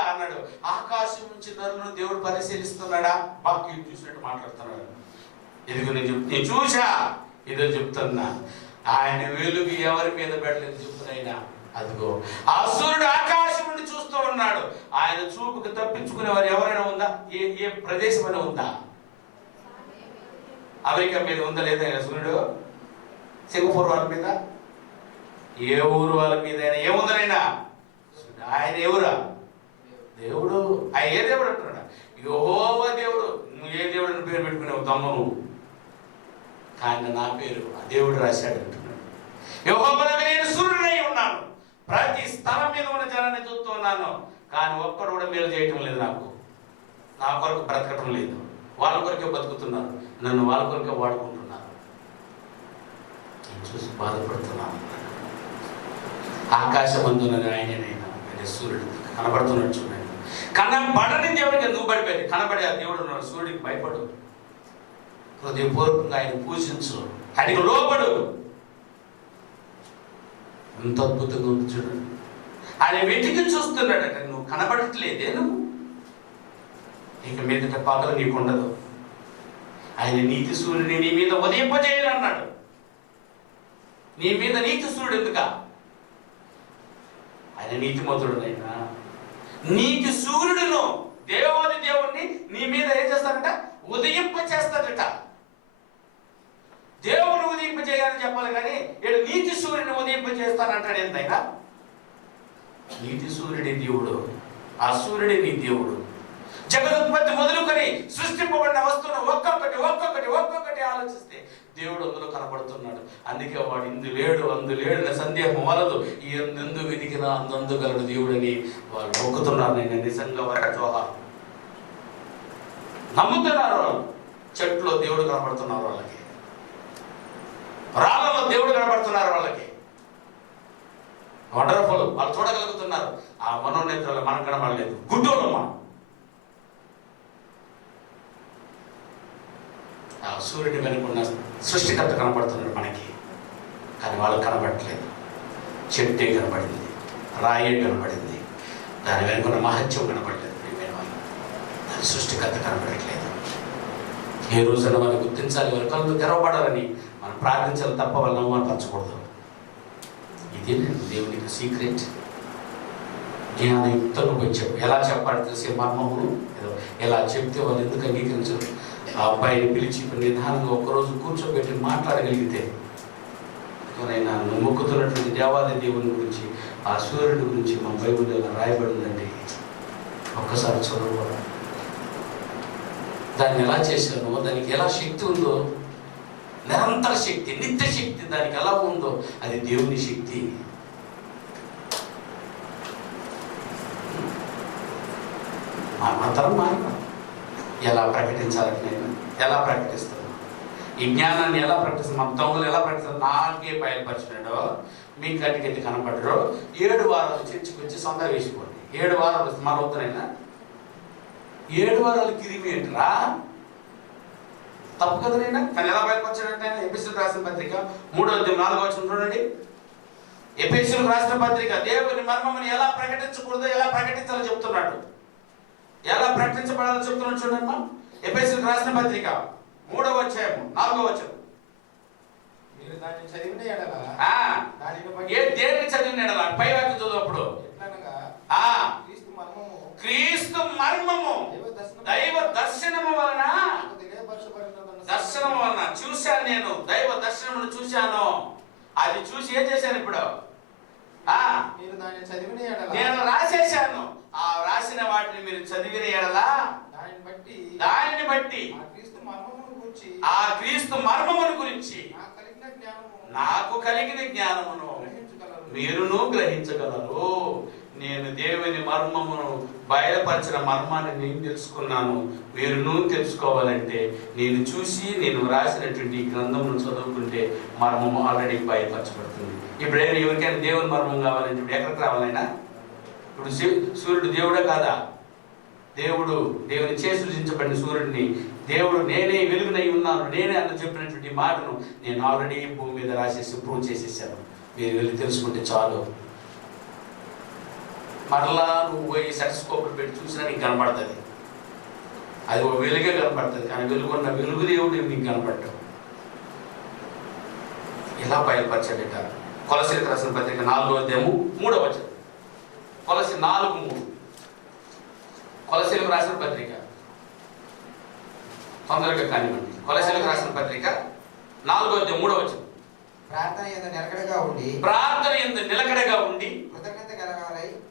అన్నాడు. ఆకాశం నుంచి నరులను దేవుడు పరిశీలిస్తున్నాడా? వాక్యం చూసినట్టు మాట్లాడుతున్నాడు. ఇదిగో నేను చూసా, ఇదో చెప్తున్నా. ఆయన వెలుగు ఎవరి మీద పెట్టలేదు చెప్తున్నా. అదిగో ఆ సూర్యుడు ఆకాశం నుండి చూస్తూ ఉన్నాడు. ఆయన చూపుకు తప్పించుకునేవారు ఎవరైనా ఉందా? ఏ ప్రదేశమైనా ఉందా? అమెరికా మీద ఉందా లేదా సూర్యుడు? సింగపూర్ వాళ్ళ మీద, ఏ ఊరు వాళ్ళ మీద అయినా ఏముందనైనా ఆయన ఎవరా? దేవుడు. ఆయన ఏ దేవుడు అంటున్నాడు? యెహోవా దేవుడు. నువ్వు ఏ దేవుడు అని పేరు పెట్టుకునేవు దొంగ నువ్వు. కానీ నా పేరు ఆ దేవుడు రాశాడు అంటున్నాడు. యెహోవా నేను సూర్యుడై ఉన్నాను, ప్రతి స్థలం మీద ఉన్న జనాన్ని చూస్తూ ఉన్నాను. కానీ ఒక్కడు కూడా మేలు చేయటం లేదు. నా కొరకు బ్రతకటం లేదు. వాళ్ళ కొరకే బతుకుతున్నారు, నన్ను వాళ్ళ కొరకే వాడుకుంటున్నారు. నేను చూసి బాధపడుతున్నాను. ఆకాశమందున్నది ఆయనేనైనా అంటే సూర్యుడు కనబడుతున్నాడు. చూడండి, కనబడని దేవుడికి నువ్వు పడిపోయింది. కనబడే ఆ దేవుడు ఉన్నాడు. సూర్యుడికి భయపడు, హృదయపూర్వకంగా ఆయన పూజించు, ఆయనకు లోబడు. ఎంత అద్భుతంగా ఉంది చూడండి. ఆయన వెతికి చూస్తున్నాడట. నువ్వు కనబడట్లేదే. నువ్వు ఇక మీదట పగలు నీకు ఉండదు. ఆయన నీతి సూర్యుని నీ మీద ఉదయింపజేయను అన్నాడు. నీ మీద నీతి సూర్యుడు ఎందుక? ఆయన నీతిమంతుడునైనా నీతి సూర్యుడును దేవాది దేవుణ్ణి నీ మీద ఏం చేస్తాడట? ఉదయింపచేస్తాడట. దేవుని ఉదయింపజేయాలని చెప్పాలి కానీ ఏడు నీతి సూర్యుని ఉదయింపజేస్తానంటాడు. ఎంతైనా నీతి సూర్యుడి దేవుడు, ఆ సూర్యుడి నీ దేవుడు. జగదుత్పత్తి మొదలుకొని సృష్టింపబడిన వస్తువును ఒక్కొక్కటి ఆలోచిస్తే దేవుడు అందులో కనపడుతున్నాడు. అందుకే వాడు ఇందు లేడు అందు లేడు సందేహం వలదు. ఈ ఎందు వెతికినా అందందు గలడు దేవుడని వాళ్ళు మొక్కుతున్నారు. నేను నిజంగా వారి జోహార్ నమ్ముతున్నారు. వాళ్ళు చెట్లో దేవుడు కనపడుతున్నారు, వాళ్ళకి రాళ్ళలో దేవుడు కనపడుతున్నారు, వాళ్ళకి వండర్ఫుల్. వాళ్ళు చూడగలుగుతున్నారు. ఆ మనోనేత్రాలు మనం కనపడలేదు. గుడ్డోళ్ళు మనం. ఆ సూర్యుడి వెనుకున్న సృష్టికర్త కనపడుతున్నాడు మనకి, కానీ వాళ్ళకి కనపడట్లేదు. చెట్టే కనపడింది, రాయే కనపడింది, దాని వెనుకున్న మహత్యం కనపడలేదు. దాని సృష్టికర్త కనపడట్లేదు. ఏ రోజున మనం గుర్తించాలి, వారి కళ్ళు తెరవబడాలని మనం ప్రార్థించాలి తప్ప వాళ్ళని అవమానపరచకూడదు. ఇదే దేవునికి సీక్రెట్. జ్ఞానయుక్తంగా వచ్చాడు. ఎలా చెప్పాలి తెలిసే మర్మమును ఎలా చెప్తే వాళ్ళు ఎందుకు అంగీకరించరు. ఆ అబ్బాయిని పిలిచి నిదానంగా ఒక్కరోజు కూర్చోబెట్టి మాట్లాడగలిగితే ఎవరైనా మొక్కుతున్నటువంటి దేవాది దేవుని గురించి, ఆ సూర్యుడి గురించి మన బైబిల్లో రాయబడిందండి. ఒక్కసారి చదవాలి. దాన్ని ఎలా చేశానో, దానికి ఎలా శక్తి ఉందో, నిరంతర శక్తి, నిత్య శక్తి దానికి ఎలా ఉందో, అది దేవుని శక్తి. మాత్రం మాత్రం ఎలా ప్రకటించాలని నేను ఎలా ప్రకటిస్తాను? ఈ జ్ఞానాన్ని ఎలా ప్రకటిస్తాను? మన దొంగలు ఎలా ప్రకటిస్తారు? నాకే బయలుపరిచినాడో మీ కంటికి కనపడరు. 7 వారాలు చర్చికి వచ్చి సొంత వేసుకోండి. 7 వారాలు మన వద్దనైనా 7 వారాలు కిరిమి ఏంట్రా? తప్పు కదా నేను. కానీ ఎలా బయటపరచాడంటే ఆయన ఎఫెసీయులకు రాసిన పత్రిక 3:4 చూడండి. ఎఫెసీయులకు రాసిన పత్రిక దేవుని మర్మమును ఎలా ప్రకటించకూడదో ఎలా ప్రకటించాలో చెప్తున్నాడు. ఎలా ప్రకటించబడాలో చెప్తున్నాడు చూడండి. ఎఫెసీయులకు రాసిన పత్రిక 3:4 మీరు దాన్ని చదివిన ఎడల దానిని బట్టి దేనికి చదివిన ఎడల పై వాక్యం చదువుప్పుడు ఎట్లనగా క్రీస్తు మర్మము క్రీస్తు మర్మము దైవ దర్శనము వలన దర్శనం వలన చూశాను. నేను దైవ దర్శనమును చూశాను. అది చూసి ఏం చేశాను ఇప్పుడు? మీరు దాన్ని చదివిన ఎడల నేను రాసేశాను. ఆ రాసిన వాటిని మీరు చదివిన ఎడల దానిని బట్టి ఆ క్రీస్తు మర్మమును గురించి నాకు కలిగిన జ్ఞానమును మీరును గ్రహించగలరు. నేను దేవుని మర్మమును బయలుపరిచిన మర్మాన్ని నేను తెలుసుకున్నాను. మీరును తెలుసుకోవాలంటే నేను చూసి నేను రాసినటువంటి ఈ గ్రంథమును చదువుకుంటే మర్మము ఆల్రెడీ బయలుపరచబడుతుంది. ఇప్పుడు ఎవరికైనా దేవుని మర్మం కావాలంటే ఇప్పుడు ఎక్కడికి రావాలైనా? ఇప్పుడు సూర్యుడు దేవుడా కాదా? దేవుని చేసి సృజించబడిన సూర్యుడిని దేవుడు నేనే వెలుగునై ఉన్నాను, నేనే అన్న చెప్పినటువంటి మాటను నేను ఆల్రెడీ భూమి మీద రాసేసి ప్రూవ్ చేసేసాను. మీరు వెళ్ళి తెలుసుకుంటే చాలు. మరలా నువ్వు పోయి సెటస్కోప్లు పెట్టి చూసినా నీకు కనపడుతుంది. అది ఒక వెలుగే కనపడుతుంది, కానీ వెలుగున్న వెలుగు దేవుడు నీకు కనపడటం. ఇలా బయలుపరచాడట. కొలసీలకు రాసిన పత్రిక 4:3 కొలసి 4:3 కొలసీలకు రాసిన పత్రిక తొందరగా కానివ్వండి. కొలసీలకు రాసిన పత్రిక 4:3 ప్రార్థన యందు నిలకడగా ఉండి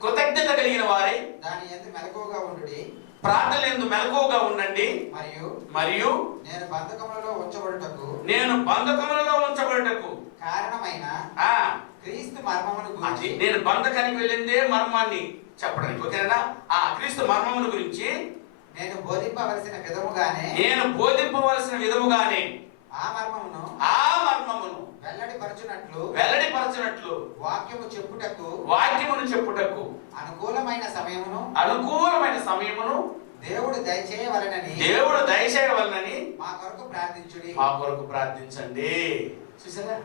కృతజ్ఞత కలిగిన వారై దాని యందు మెలకువగా ఉండుడి. ప్రార్థన యందు మెలకువగా ఉండండి. మరియు నేను బంధకములలో ఉంచబడుటకు కారణమైన క్రీస్తు మర్మమును గురించి నేను బంధకానికి వెళ్ళిందే మర్మాన్ని చెప్పడానికి. ఓకేనా? ఆ క్రీస్తు మర్మమును గురించి నేను బోధింపవలసిన విధముగానే ఆ మర్మమును వెల్లడిపరచునట్లు వాక్యమును చెప్పుటకు అనుకూలమైన సమయమును దేవుడు దయచేయవలనని మా కొరకు ప్రార్థించండి. చూసారా?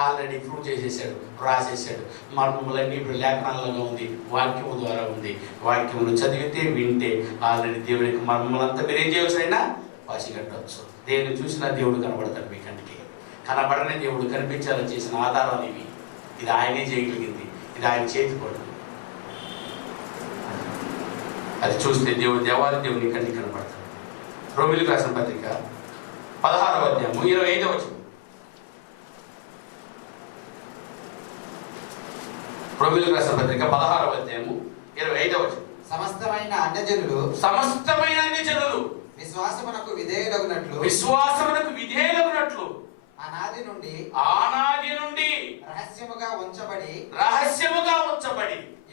ఆల్రెడీ ప్రూవ్ చేసేసాడు, రాసేసాడు. మర్మములన్నీ ఇప్పుడు లేఖనాలలో ఉంది, వాక్యము ద్వారా ఉంది. వాక్యమును చదివితే వింటే ఆల్రెడీ దేవుడికి మర్మములంతా మీరు ఏం చేయవచ్చు? అయినా పసిగట్టవచ్చు. దేన్ని చూసినా దేవుడు కనబడతాడు. మీ కంటికి కనబడని దేవుడు కనిపించాలని చేసిన ఆధారాలు ఇవి. ఇది ఆయనే చేయగలిగింది, ఇది ఆయన చేతి పడు. అది చూస్తే దేవాది దేవుని కంటికి కనబడతాడు. రోమిలకు రాసిన పత్రిక 16:25 రోమిలకు రాసిన పత్రిక 16:25 సమస్తమైన అన్యజనులు విశ్వాసమునకు విధేయులగునట్లు అనాది నుండి రహస్యముగా ఉంచబడి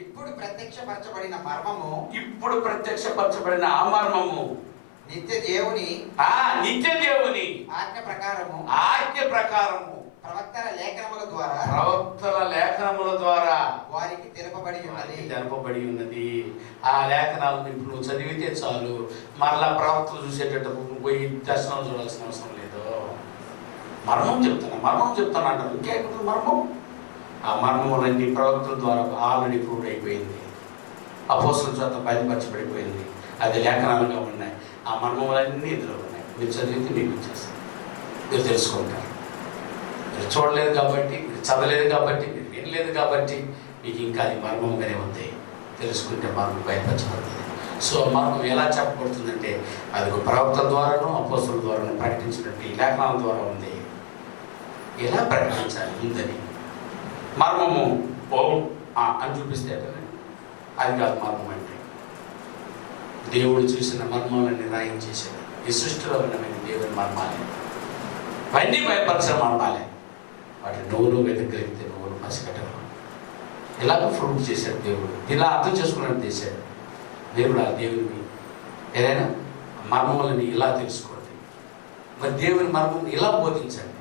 ఇప్పుడు ప్రత్యక్షపరచబడిన ఆ మర్మము నిత్య దేవుని ఆజ్ఞ ప్రకారము ప్రవక్తల లేఖనముల ద్వారా వారికి తెలుపబడి ఉన్నది. ఆ లేఖనాలను ఇప్పుడు నువ్వు చదివితే చాలు. మరలా ప్రవక్తలు చూసేటట్టు పోయి దర్శనం చూడాల్సిన అవసరం లేదు. మర్మం చెప్తాను అంటారు. ఇంకేకుండా మర్మం. ఆ మర్మములన్నీ ప్రవక్తల ద్వారా ఆల్రెడీ ప్రూవ్ అయిపోయింది. అపోస్తలుల చేత బయలుపరచబడిపోయింది. అది లేఖనాలుగా ఉన్నాయి. ఆ మర్మములన్నీ ఇందులో ఉన్నాయి. మీరు చదివితే మీకు ఇచ్చేస్తారు, మీరు తెలుసుకుంటారు. మీరు చూడలేదు కాబట్టి, మీరు చదవలేదు కాబట్టి, మీరు వినలేదు కాబట్టి మీకు ఇంకా అది మర్మంగానే ఉంది. తెలుసుకుంటే మర్మం బయలుపరచబడుతుంది. సో మర్మం ఎలా చెప్పబడుతుందంటే అది ఒక ప్రవక్తల ద్వారాను అపోస్తలుల ద్వారాను ప్రకటించినట్టు ఈ లేఖనాల ద్వారా ఉంది. ఎలా ప్రకటించాలి ఉందని మర్మము అని చూపిస్తే అది కాదు మర్మం అంటే. దేవుడు చూసిన మర్మాలన్నీ రాయించేశాడు. ఈ సృష్టిలో ఉన్నమైన దేవుని మర్మాలే, అవన్నీ భయపరిచిన మర్మాలే. వాటిని నువ్వు వెతకగలిగితే నువ్వు పసిగట్టగలవు. ఇలాగ ప్రూవ్ చేశాడు దేవుడు. ఇలా అర్థం చేసుకున్నట్టు చేశాడు దేవుడు. ఆ దేవుని ఏదైనా మర్మములని ఇలా తెలుసుకోండి. మరి దేవుని మర్మం ఇలా బోధించండి.